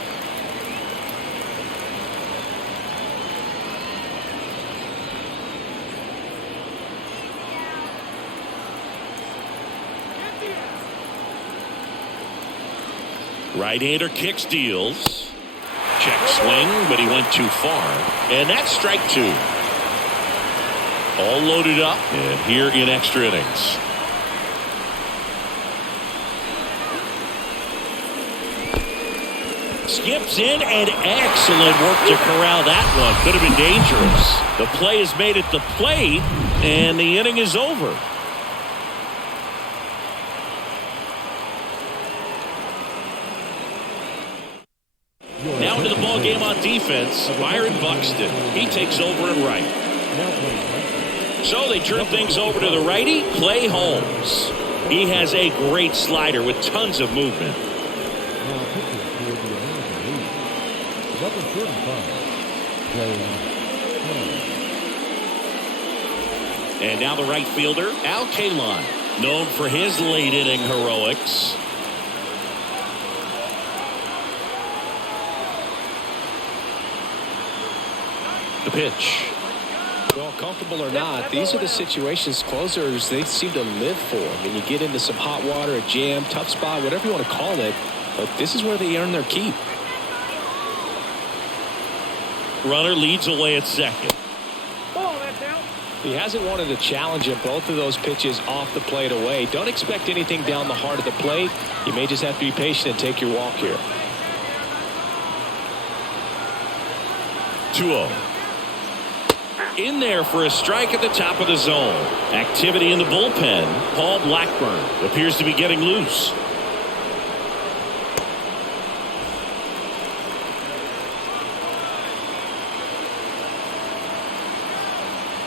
Right-hander kicks, deals. Check swing, but he went too far. And that's strike two. All loaded up, and here in extra innings. Skips in, and excellent work to corral that one. Could have been dangerous. The play is made at the plate, and the inning is over. Now into the ball game on defense, Byron Buxton. He takes over at right. So they turn things over to the righty, Clay Holmes. He has a great slider with tons of movement. Number 35. And now the right fielder, Al Kaline, known for his late inning heroics. The pitch. Well, comfortable or not, these are the situations closers they seem to live for. I mean, you get into some hot water, a jam, tough spot, whatever you want to call it, but this is where they earn their keep. Runner leads away at second. Ball, that's out. He hasn't wanted to challenge him. Both of those pitches off the plate away. Don't expect anything down the heart of the plate. You may just have to be patient and take your walk here. 2-0. In there for a strike at the top of the zone. Activity in the bullpen. Paul Blackburn appears to be getting loose.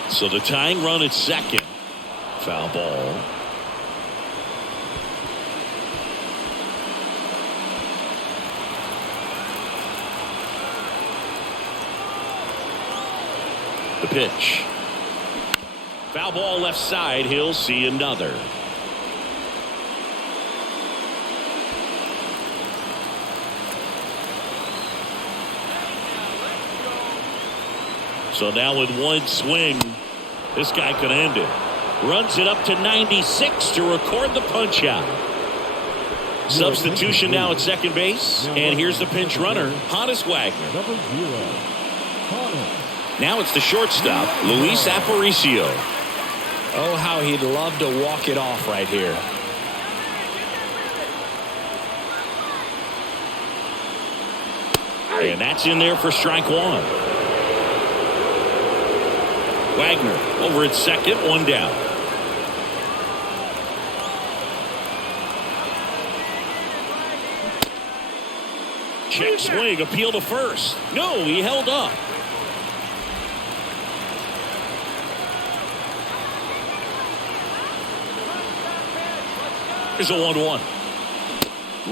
So the tying run at second. Foul ball. The pitch. Foul ball left side. He'll see another. So now with one swing, this guy could end it. Runs it up to 96 to record the punch out. Substitution now at second base. And here's the pinch runner, Honus Wagner. Number 0. Honus. Now it's the shortstop, Luis Aparicio. Oh, how he'd love to walk it off right here. And that's in there for strike one. Wagner over at second, one down. Check swing, appeal to first. No, he held up. Here's a 1-1.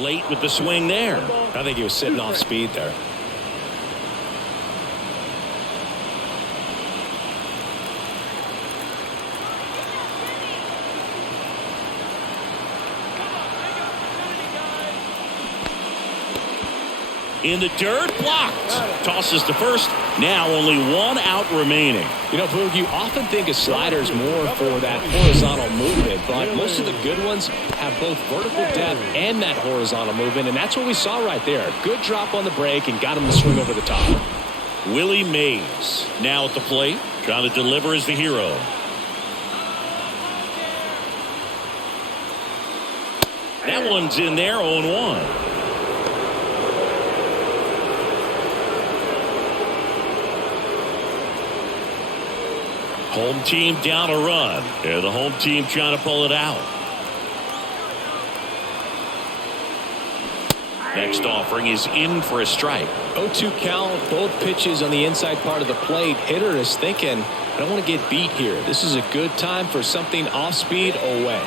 Late with the swing there. I think he was sitting off speed there. In the dirt, blocked. Tosses to first. Now only one out remaining. You know, Boog, you often think of sliders more for that horizontal movement, but most of the good ones have both vertical depth and that horizontal movement, and that's what we saw right there. Good drop on the break and got him to swing over the top. Willie Mays now at the plate, trying to deliver as the hero. That one's in there, 0-1. Home team down a run, and the home team trying to pull it out. Next offering is in for a strike. 0-2 count, both pitches on the inside part of the plate. Hitter is thinking, I don't want to get beat here. This is a good time for something off speed away.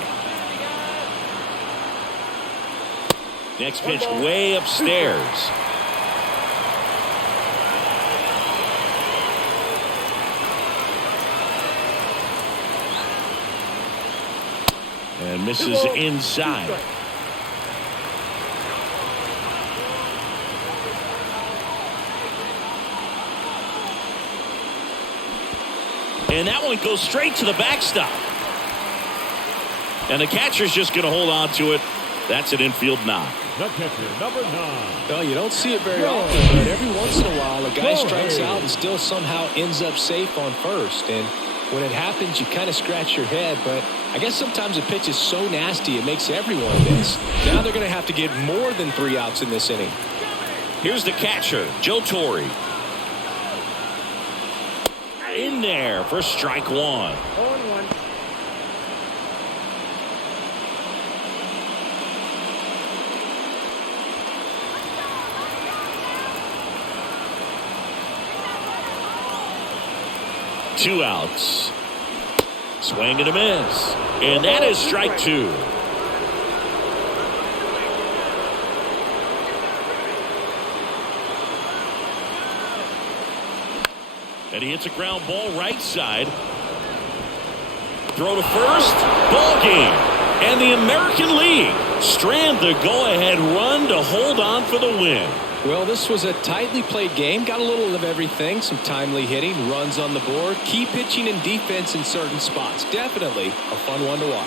Next pitch way upstairs. And misses inside. And that one goes straight to the backstop. And the catcher's just going to hold on to it. That's an infield knock. The catcher, number 9. Well, you don't see it very often, but every once in a while, a guy strikes out and still somehow ends up safe on first. And when it happens, you kind of scratch your head. But I guess sometimes a pitch is so nasty, it makes everyone miss. Now they're going to have to get more than 3 outs in this inning. Here's the catcher, Joe Torre. In there for strike 1. 0-1. Two outs. Swing and a miss. And that is strike 2. And he hits a ground ball right side. Throw to first. Ball game. And the American League strand the go-ahead run to hold on for the win. Well, this was a tightly played game. Got a little of everything. Some timely hitting, runs on the board, key pitching and defense in certain spots. Definitely a fun one to watch.